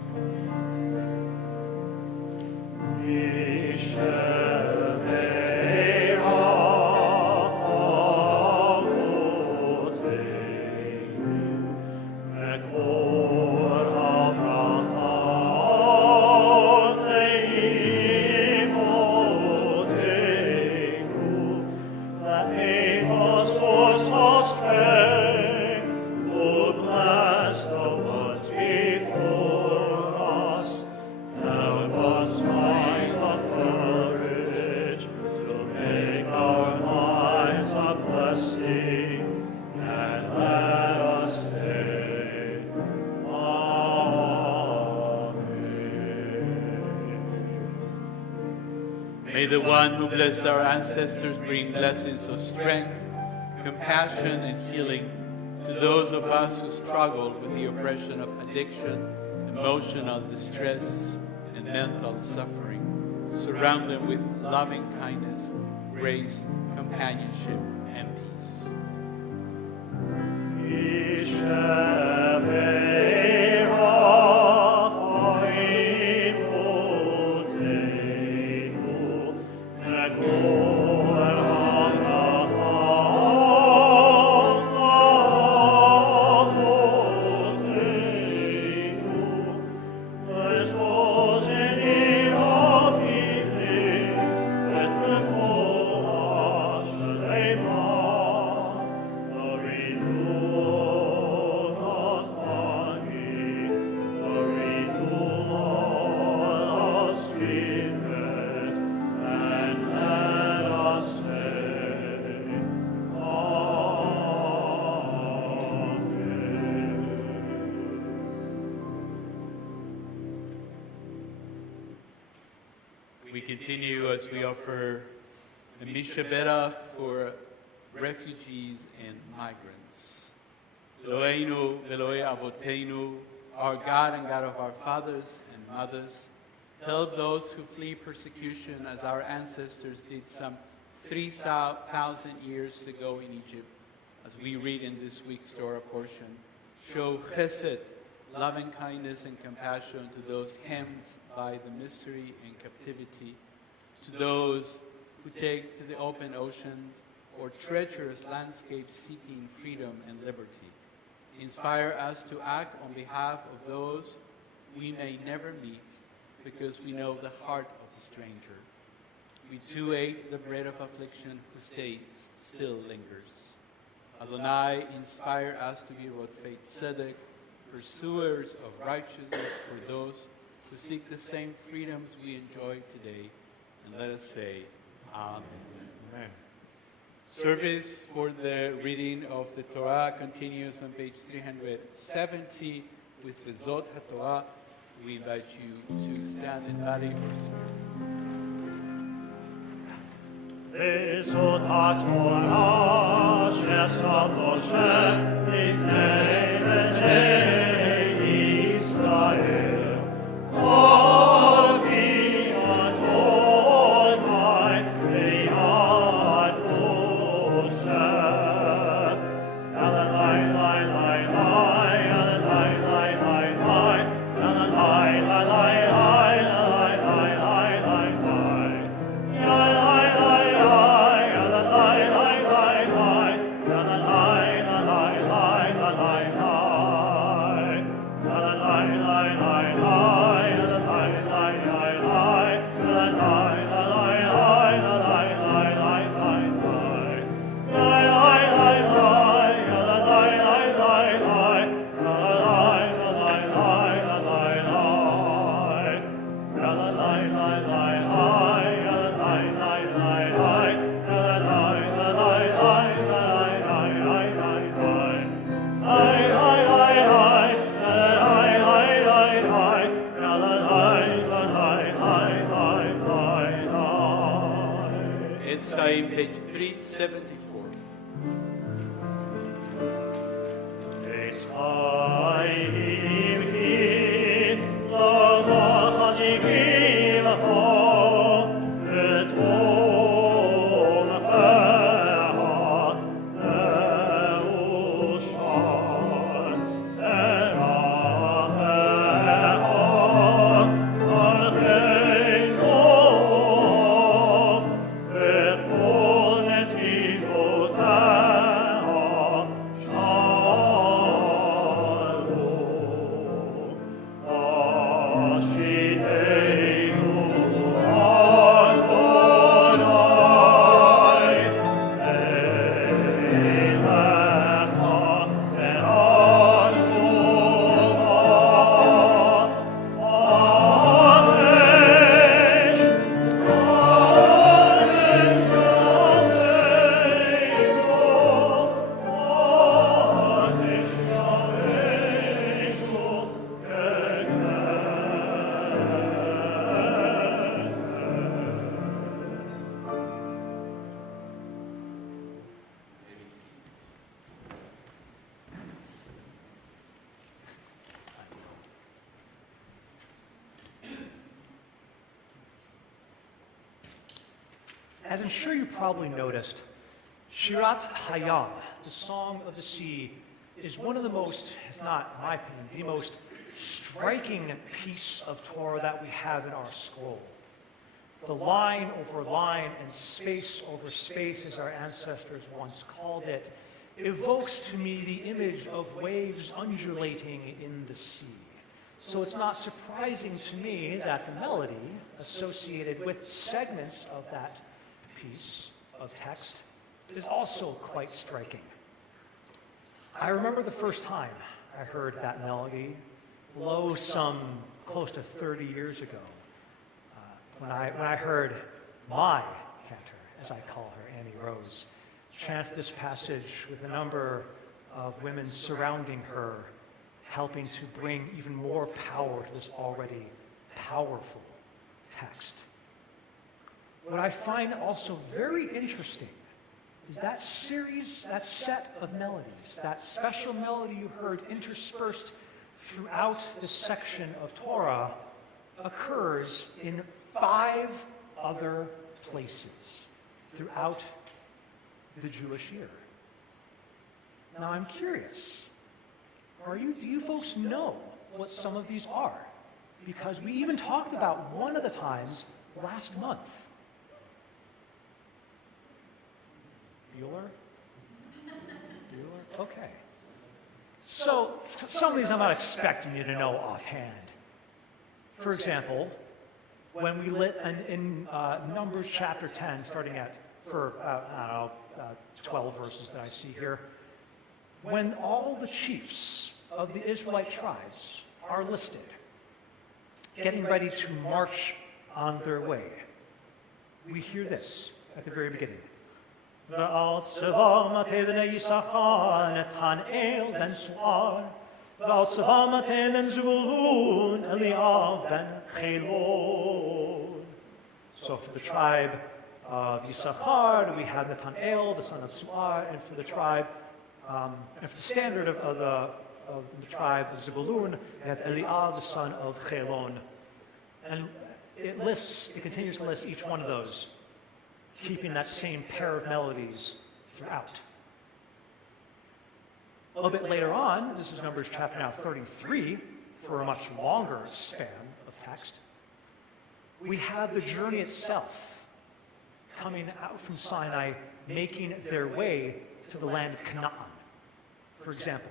May the one who blessed our ancestors bring blessings of strength, compassion, and healing to those of us who struggle with the oppression of addiction, emotional distress, and mental suffering. Surround them with loving kindness, grace, companionship, and peace. We continue as we offer the Shabbat for refugees and migrants. Eloheinu, Eloi Avoteinu, our God and God of our fathers and mothers, help those who flee persecution as our ancestors did some 3,000 years ago in Egypt. As we read in this week's Torah portion, show chesed, loving kindness and compassion to those hemmed by the misery and captivity, to those who take to the open oceans or treacherous landscapes seeking freedom and liberty. Inspire us to act on behalf of those we may never meet, because we know the heart of the stranger. We too ate the bread of affliction, whose taste still lingers. Adonai, inspire us to be Rodfei Tzedek, pursuers of righteousness for those who seek the same freedoms we enjoy today. And let us say, Amen. Amen. Service for the reading of the Torah continues on page 370 with the Zot HaTorah. We invite you to stand in body or spirit. Vezot HaTorah she'asat Moshe lifnei bnei Yisrael. Agi Adonai b'yad Moshe. Adonai, Adonai, Adonai, Adonai, Adonai, Adonai, It's time, page 374. It's time in the Lord, as I'm sure you probably noticed, Shirat Hayam, the Song of the Sea, is one of the most, if not, in my opinion, the most striking piece of Torah that we have in our scroll. The line over line and space over space, as our ancestors once called it, evokes to me the image of waves undulating in the sea. So it's not surprising to me that the melody associated with segments of that piece of text is also quite striking. I remember the first time I heard that melody, some close to 30 years ago, when I heard my cantor, as I call her, Annie Rose, chant this passage with a number of women surrounding her, helping to bring even more power to this already powerful text. What I find also very interesting is that series, that set of melodies, that special melody you heard interspersed throughout this section of Torah occurs in 5 other places throughout the Jewish year. Now I'm curious, do you folks know what some of these are? Because we even talked about one of the times last month. Bueller? Okay. So some of these I'm not expecting you to know offhand. For example, when we lit in Numbers chapter 10, starting at, 12 verses that I see here, when all the chiefs of the Israelite tribes are listed, getting ready to march on their way, we hear this at the very beginning. ועל צבא מטה בני יששכר נתנאל בן סואר, ועל צבא מטה בן זבולון אליאב ben חילון. So for the tribe of Yisachar, we have Nathanael, the son of Suar, and for the tribe, and for the standard of the tribe of Zebulun, we have Eliab, the son of Chelon. And it continues to list each one of those, keeping that same pair of melodies throughout. A little bit later on, this is Numbers chapter now 33, for a much longer span of text, we have the journey itself coming out from Sinai, making their way to the land of Canaan. For example,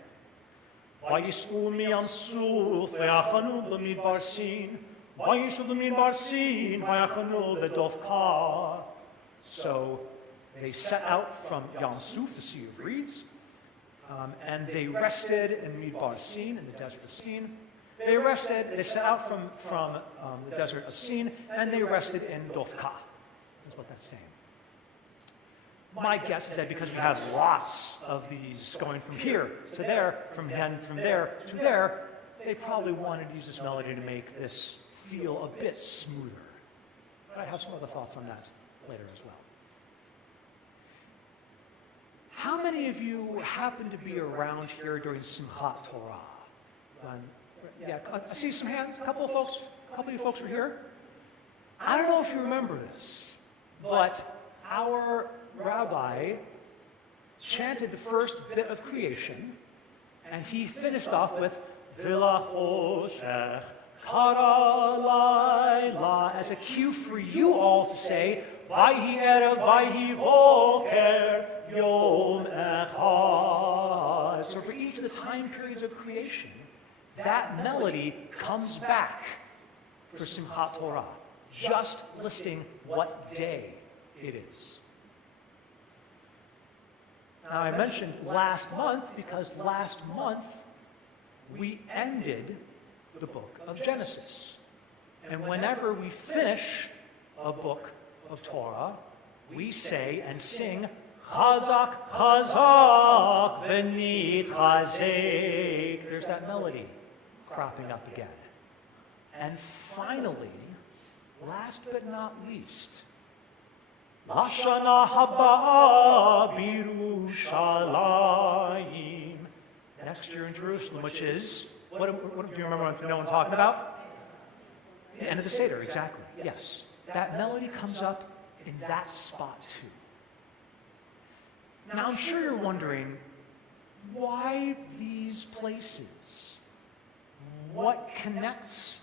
ויסעו מים סוף ויחנו במדבר סין, ויסעו במדבר סין ויחנו בדוב קר. So they set out from Yam Suf, the Sea of Reeds, and they rested in Midbar Sin, in the desert of Sin. They set out from the desert of Sin, and they rested in Dovka. That's what that's saying. My guess is that because we have lots of these going from here to there, from there to there, they probably wanted to use this melody to make this feel a bit smoother. But I have some other thoughts on that later as well. How many of you happen to be around here during Simchat Torah? I see some hands. A couple of you folks were here. I don't know if you remember this, but our rabbi chanted the first bit of creation, and he finished off with Vilachoshech Kara Laila as a cue for you all to say Vayhi Erev Vayhi Voker Yom Echad. So for each of the time periods of creation, that melody comes back for Simchat Torah, just listing what day it is. Now I mentioned last month because last month we ended the book of Genesis. And whenever we finish a book of Torah, we say and sing Chazak, Chazak, V'nit Chazek. There's that melody cropping up again. And finally, last but not least, Lashana Haba Birushalayim. Next year in Jerusalem, which is, what do you remember what I'm talking about? The end of the Seder, exactly. Yes. That melody comes up in that spot too. Now, I'm sure you're wondering, why these places? What connects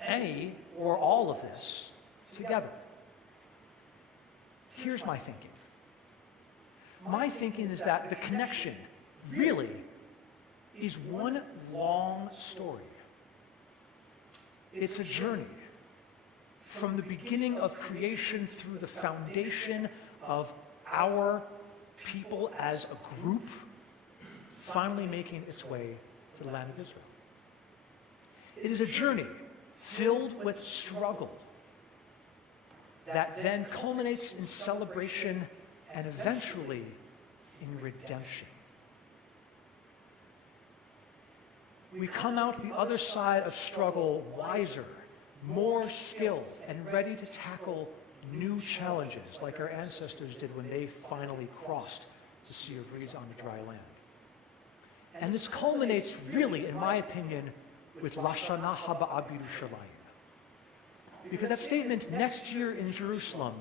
any or all of this together? Here's my thinking. My thinking is that the connection really is one long story. It's a journey from the beginning of creation through the foundation of our people as a group, finally making its way to the land of Israel. It is a journey filled with struggle that then culminates in celebration and eventually in redemption. We come out the other side of struggle wiser, more skilled, and ready to tackle new challenges like our ancestors did when they finally crossed the Sea of Reeds on the dry land. And this culminates really, in my opinion, with Lashana Haba Yerushalayim. Because that statement, next year in Jerusalem,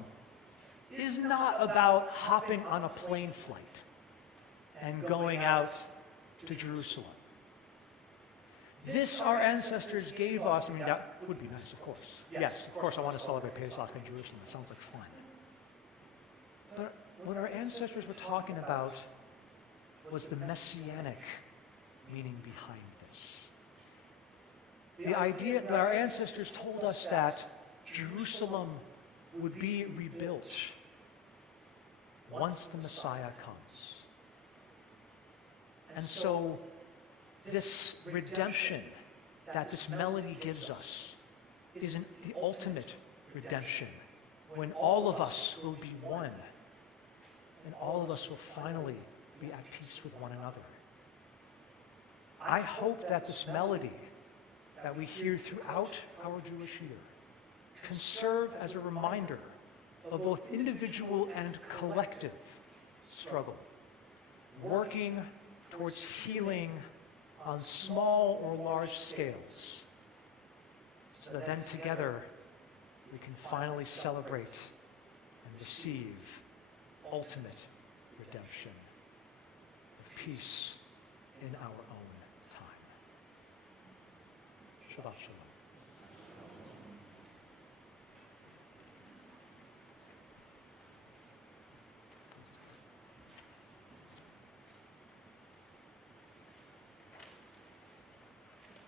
is not about hopping on a plane flight and going out to Jerusalem. This our ancestors gave us. I mean, that would be nice, of course. Yes, of course I want to celebrate Pesach in Jerusalem. It sounds like fun. But what our ancestors were talking about was the messianic meaning behind this. The idea that our ancestors told us that Jerusalem would be rebuilt once the Messiah comes. And so this redemption that this melody gives us is the ultimate redemption, when all of us will be one and all of us will finally be at peace with one another. I hope that this melody that we hear throughout our Jewish year can serve as a reminder of both individual and collective struggle, working towards healing on small or large scales, so that then together we can finally celebrate and receive ultimate redemption of peace in our own time. Shabbat Shalom.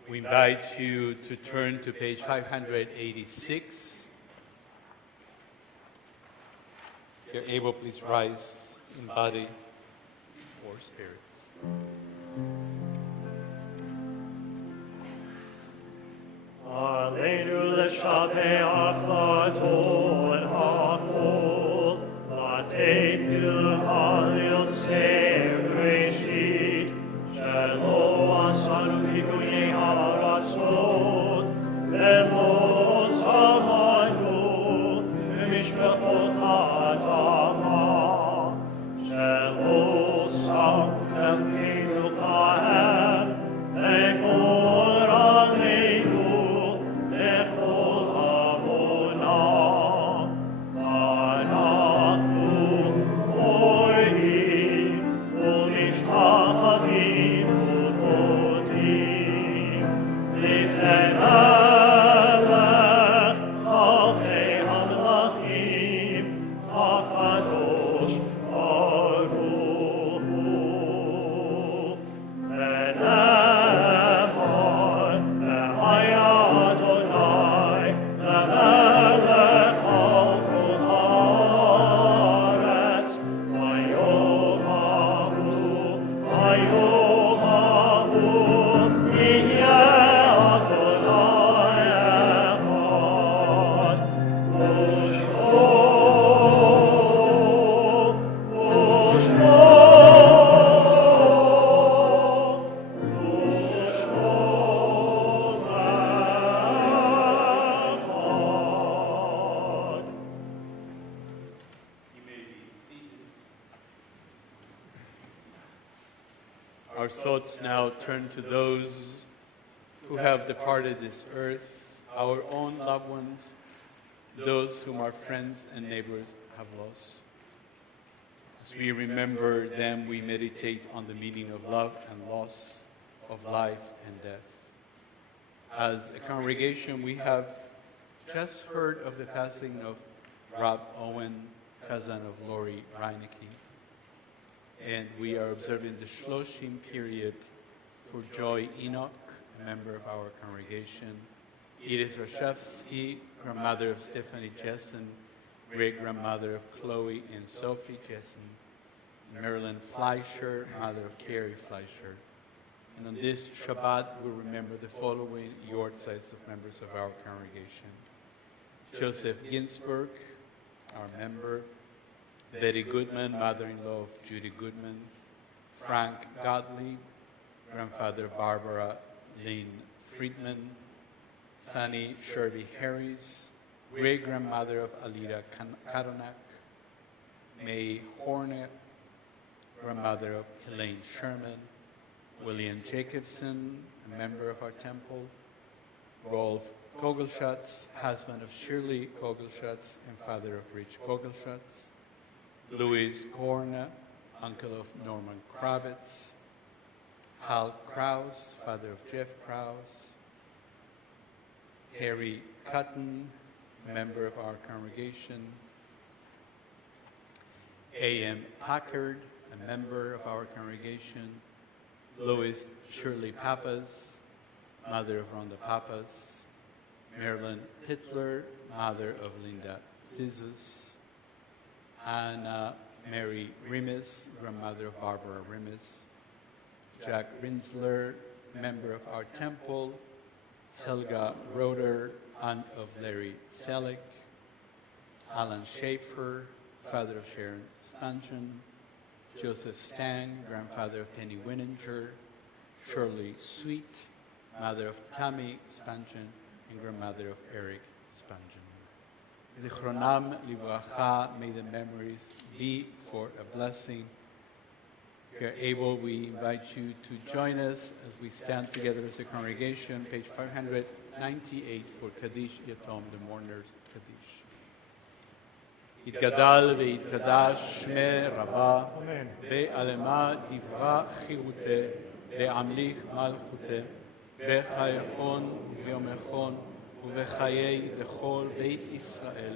We invite you to turn to page 586. If you're able, please rise in body or spirit. Alleluia, Shabbat, Aton, Hakol, Vatenu, Halil, Sevreshit, Shalom, Asanu, Kikuye, Havarasot, Elo, Samanu, Mishpechot, Adama, Shalom, Sam, Kenu, Kahem, Ekor, Aleinu, Lechol, Avona, Anachnu, Orim, Umishtachavim, Upodim, Lifnei Melech, Alchei HaMelachim, HaKadosh, Baruch Hu. Enemar, Ehaya Adonai, Lemelech al kol haaretz, Vayomahu, Vayomahu, Yihyeh Adonai echad, Ushmo, Ushmo, Our thoughts now turn to those who have departed this earth, our own loved ones, those whom our friends and neighbors have lost. As we remember them, we meditate on the meaning of love and loss, of life and death. As a congregation, we have just heard of the passing of Rob Owen, cousin of Lori Reinecke. And we are observing the Shloshim period for Joy Enoch, a member of our congregation, Edith Rashevsky, grandmother of Stephanie Jessen, great-grandmother of Chloe and Sophie Jessen, Marilyn Fleischer, mother of Carrie Fleischer. And on this Shabbat, we remember the following yortzites of members of our congregation. Joseph Ginsburg, our member, Betty Goodman, mother-in-law of Judy Goodman, Frank Gottlieb, grandfather of Barbara Lynn Friedman, Fanny Sherby Harris, great-grandmother of Alida Kadonak, May Horner, grandmother of Elaine Sherman, William Jacobson, a member of our temple, Rolf Kogelschatz, husband of Shirley Kogelschatz and father of Rich Kogelschatz, Louis Gorna, uncle of Norman Kravitz, Hal Kraus, father of Jeff Kraus, Harry Cutton, member of our congregation, A.M. Packard, a member of our congregation, Lois Shirley Pappas, mother of Rhonda Pappas, Marilyn Pittler, mother of Linda Zizus, Anna Mary Rimis, grandmother of Barbara Rimis, Jack Rinsler, member of our temple, Helga Roeder, aunt of Larry Selick, Alan Schaefer, father of Sharon Stanton, Joseph Stang, grandfather of Penny Wininger, Shirley Sweet, mother of Tammy Spangen, and grandmother of Eric Spangen. Zichronam livracha, may the memories be for a blessing. If you're able, we invite you to join us as we stand together as a congregation, page 598 for Kaddish Yatom, the mourners Kaddish. יתגדל ויתקדש שמי רבה, בעלמה דברה חירותה, בעמליך מלכותה, בחייכון וביומכון, ובחיי דכל בית ישראל,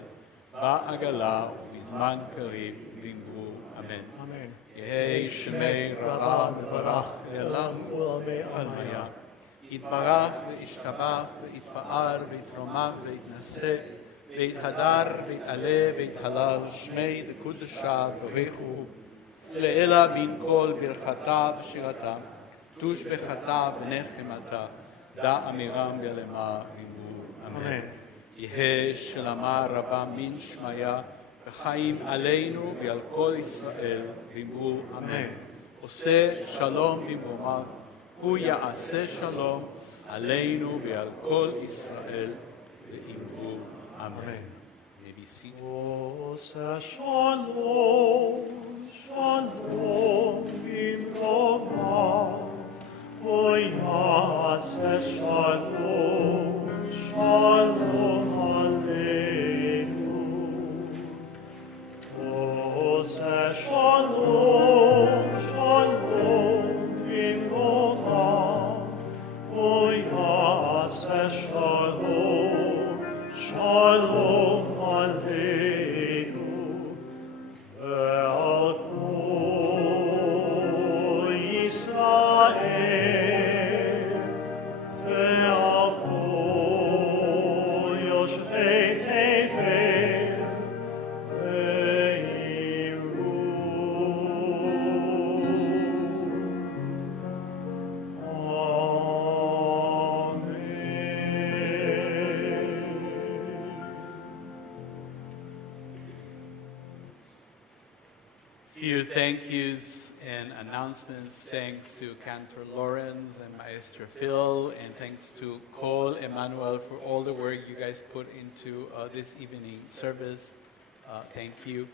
בעגלה ובזמן קריב, ואמרו אמן. יהי שמי רבה מברך לעולם ולעלמיה. יתברך וישתבח ויתפאר ויתרומם ויתנשא, ויתהדר ויתעלה ויתהלל שמי דקודשה ברכו, לעילה בין כל ברכתה ושירתה, תוש בחתה ונחמתה, דע אמירם בלמה ואמרו אמן. יהא שלמה רבה מן שמיה, וחיים עלינו ועל כל ישראל, ואמרו אמן. עושה שלום במרומיו, הוא יעשה שלום עלינו ועל כל ישראל, ואמרו אמן. May be seated. עושה שלום, שלום במרומיו, הוא יעשה שלום, שלום עלינו. עושה שלום, שלום במרומיו, הוא יעשה שלום, שלום עלינו. ועל כל ישראל ועל כל יושבי תבל ויראו. Few thank yous and announcements. Thanks to Cantor Lawrence and Maestro Phil, and thanks to Cole, Emanuel, for all the work you guys put into this evening service. Thank you.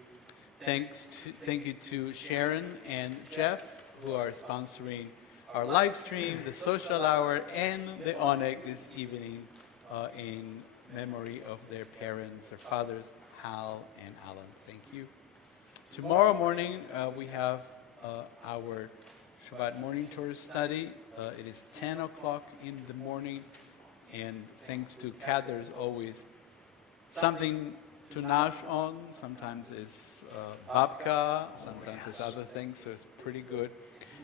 Thank you to Sharon and Jeff, who are sponsoring our live stream, the social hour, and the ONEC this evening in memory of their parents, their fathers, Hal and Alan. Thank you. Tomorrow morning, we have our Shabbat morning Torah study. It is 10 o'clock in the morning, and thanks to Kat, there's always something to nash on. Sometimes it's babka, sometimes it's other things, so it's pretty good.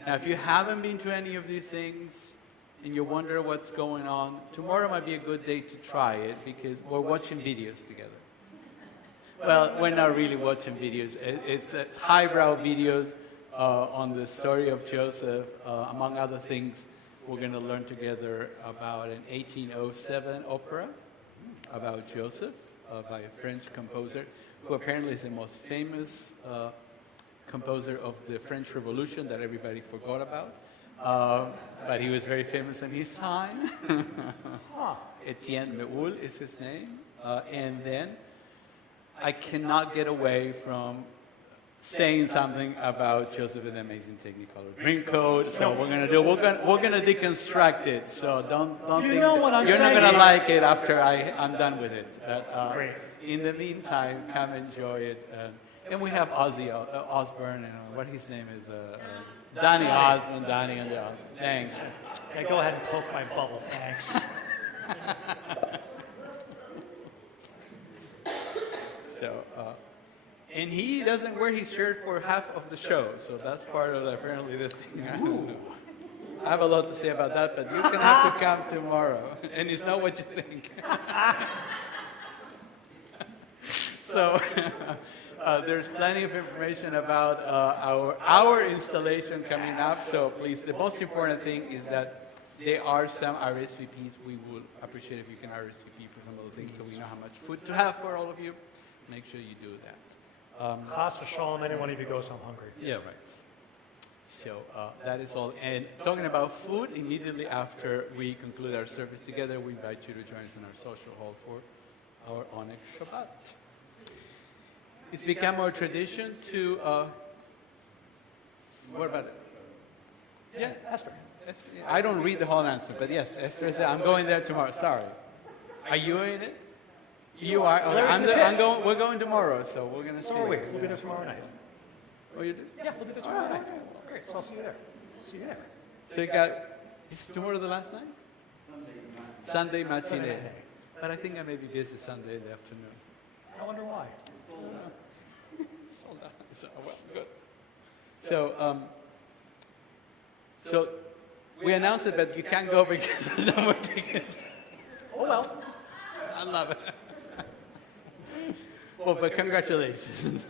Now, if you haven't been to any of these things and you wonder what's going on, tomorrow might be a good day to try it because we're watching videos together. Well, we're not really watching videos. It's highbrow videos on the story of Joseph. Among other things, we're going to learn together about an 1807 opera about Joseph by a French composer who apparently is the most famous composer of the French Revolution that everybody forgot about. But he was very famous in his time. Etienne Meul is his name. And then I cannot get away from saying something about Joseph and the Amazing Technicolor Dreamcoat. So we're gonna deconstruct it. So don't think know what I'm you're not saying? gonna like it after I'm done with it. But Great. in the meantime, come enjoy it. And we have Ozzy Osbourne and what his name is, Donny Osmond, Donny and the Osmond. Thanks. Yeah, go ahead and poke my bubble, thanks. So, and he doesn't wear his shirt for half of the show, so that's part of apparently the thing. I don't know. I have a lot to say about that, but you're gonna have to come tomorrow, and it's not what you think. So, there's plenty of information about our installation coming up. So please, the most important thing is that there are some RSVPs. We would appreciate if you can RSVP for some of the things so we know how much food to have for all of you. Make sure you do that. Chas v'shalom, any one of you goes home hungry. Yeah, right. So that is all. And talking about food, immediately after we conclude our service together, we invite you to join us in our social hall for our Onyx Shabbat. It's become our tradition to, what about it? Yeah, Esther. I don't read the whole answer, but yes, Esther said, I'm going there tomorrow. Sorry. Are you in it? You are? Okay, we're going tomorrow, so we're going to see. So are we. We'll be there tomorrow night. Oh, you do? Yeah, we'll be there tomorrow night. Great, so I'll see you there. See you there. So you got, is tomorrow the last night? Sunday matinee. But I think I may be busy Sunday in the afternoon. I wonder why. Sold out. So, well, good. So, so we announced it, but you can't go because there's no more tickets. Oh well. I love it. Well, but congratulations.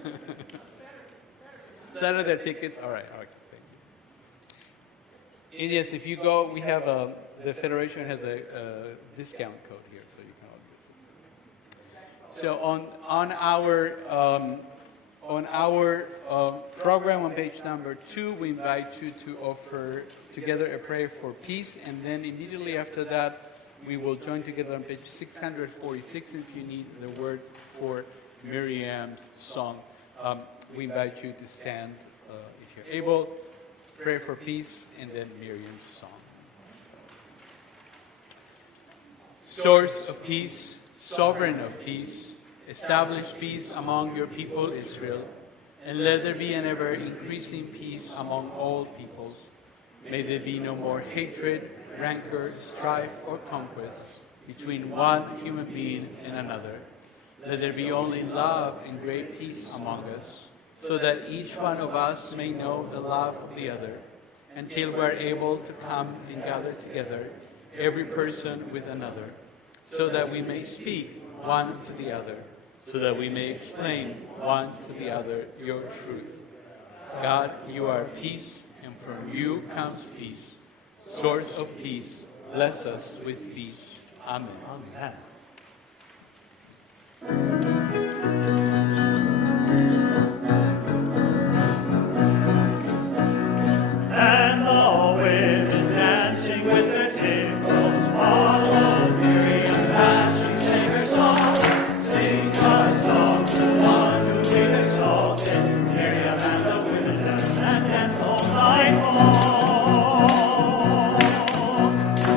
Saturday tickets. All right. Okay. Thank you. And yes, if you go, we have the Federation has a discount code here, so you can all use it. So on our program on page number 2, we invite you to offer together a prayer for peace, and then immediately after that, we will join together on page 646 if you need the words for Miriam's song. We invite you to stand if you're able, pray for peace, and then Miriam's song. Source of peace, sovereign of peace, establish peace among your people Israel, and let there be an ever-increasing peace among all peoples. May there be no more hatred, rancor, strife, or conquest between one human being and another. Let there be only love and great peace among us, so that each one of us may know the love of the other, until we're able to come and gather together, every person with another, so that we may speak one to the other, so that we may explain one to the other your truth. God, you are peace, and from you comes peace. Source of peace, bless us with peace. Amen. Amen. And the women dancing with their timbrels followed Miriam as she sang her song. Sing a song to one who we've exalted. Miriam and the women danced and danced all night long.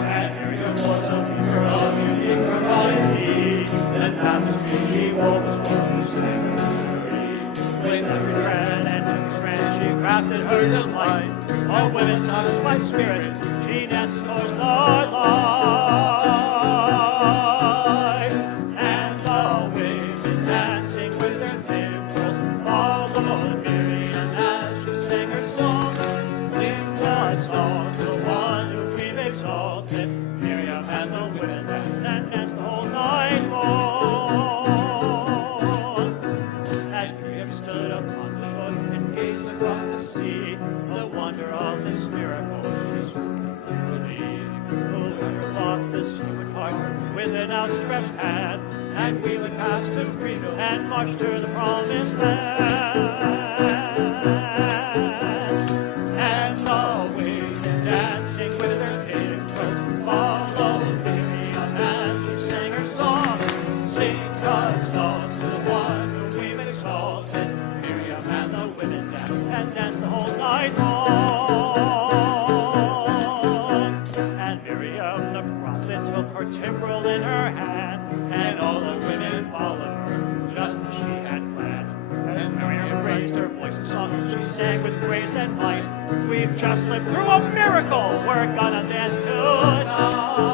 And Miriam was a figure of unique variety. The tapestry she wove was one With every thread and every strand, she crafted her delight. All women touched by spirit, she dances towards the light. And the women dancing with their timbrels followed Miriam as she sang her song. Sing the song to the one who we've exalted. Miriam and the women danced and danced the whole night long. As Miriam stood upon the shore and gazed across the sea, the wonder of this miracle she couldn't believe. Whoever thought this human heart with an outstretched hand, and we would pass to freedom and march to the promised land. And the women dancing with their timbrels followed Miriam as she sang her song. Sing the song to the one who we've exalted. Miriam and the women danced and danced the whole night long. And Miriam the prophet took her timbrel in her hand, and all the women followed her just as she had planned. And Miriam raised her voice and song, she sang with grace and might. We've just lived through a miracle, we're gonna dance tonight.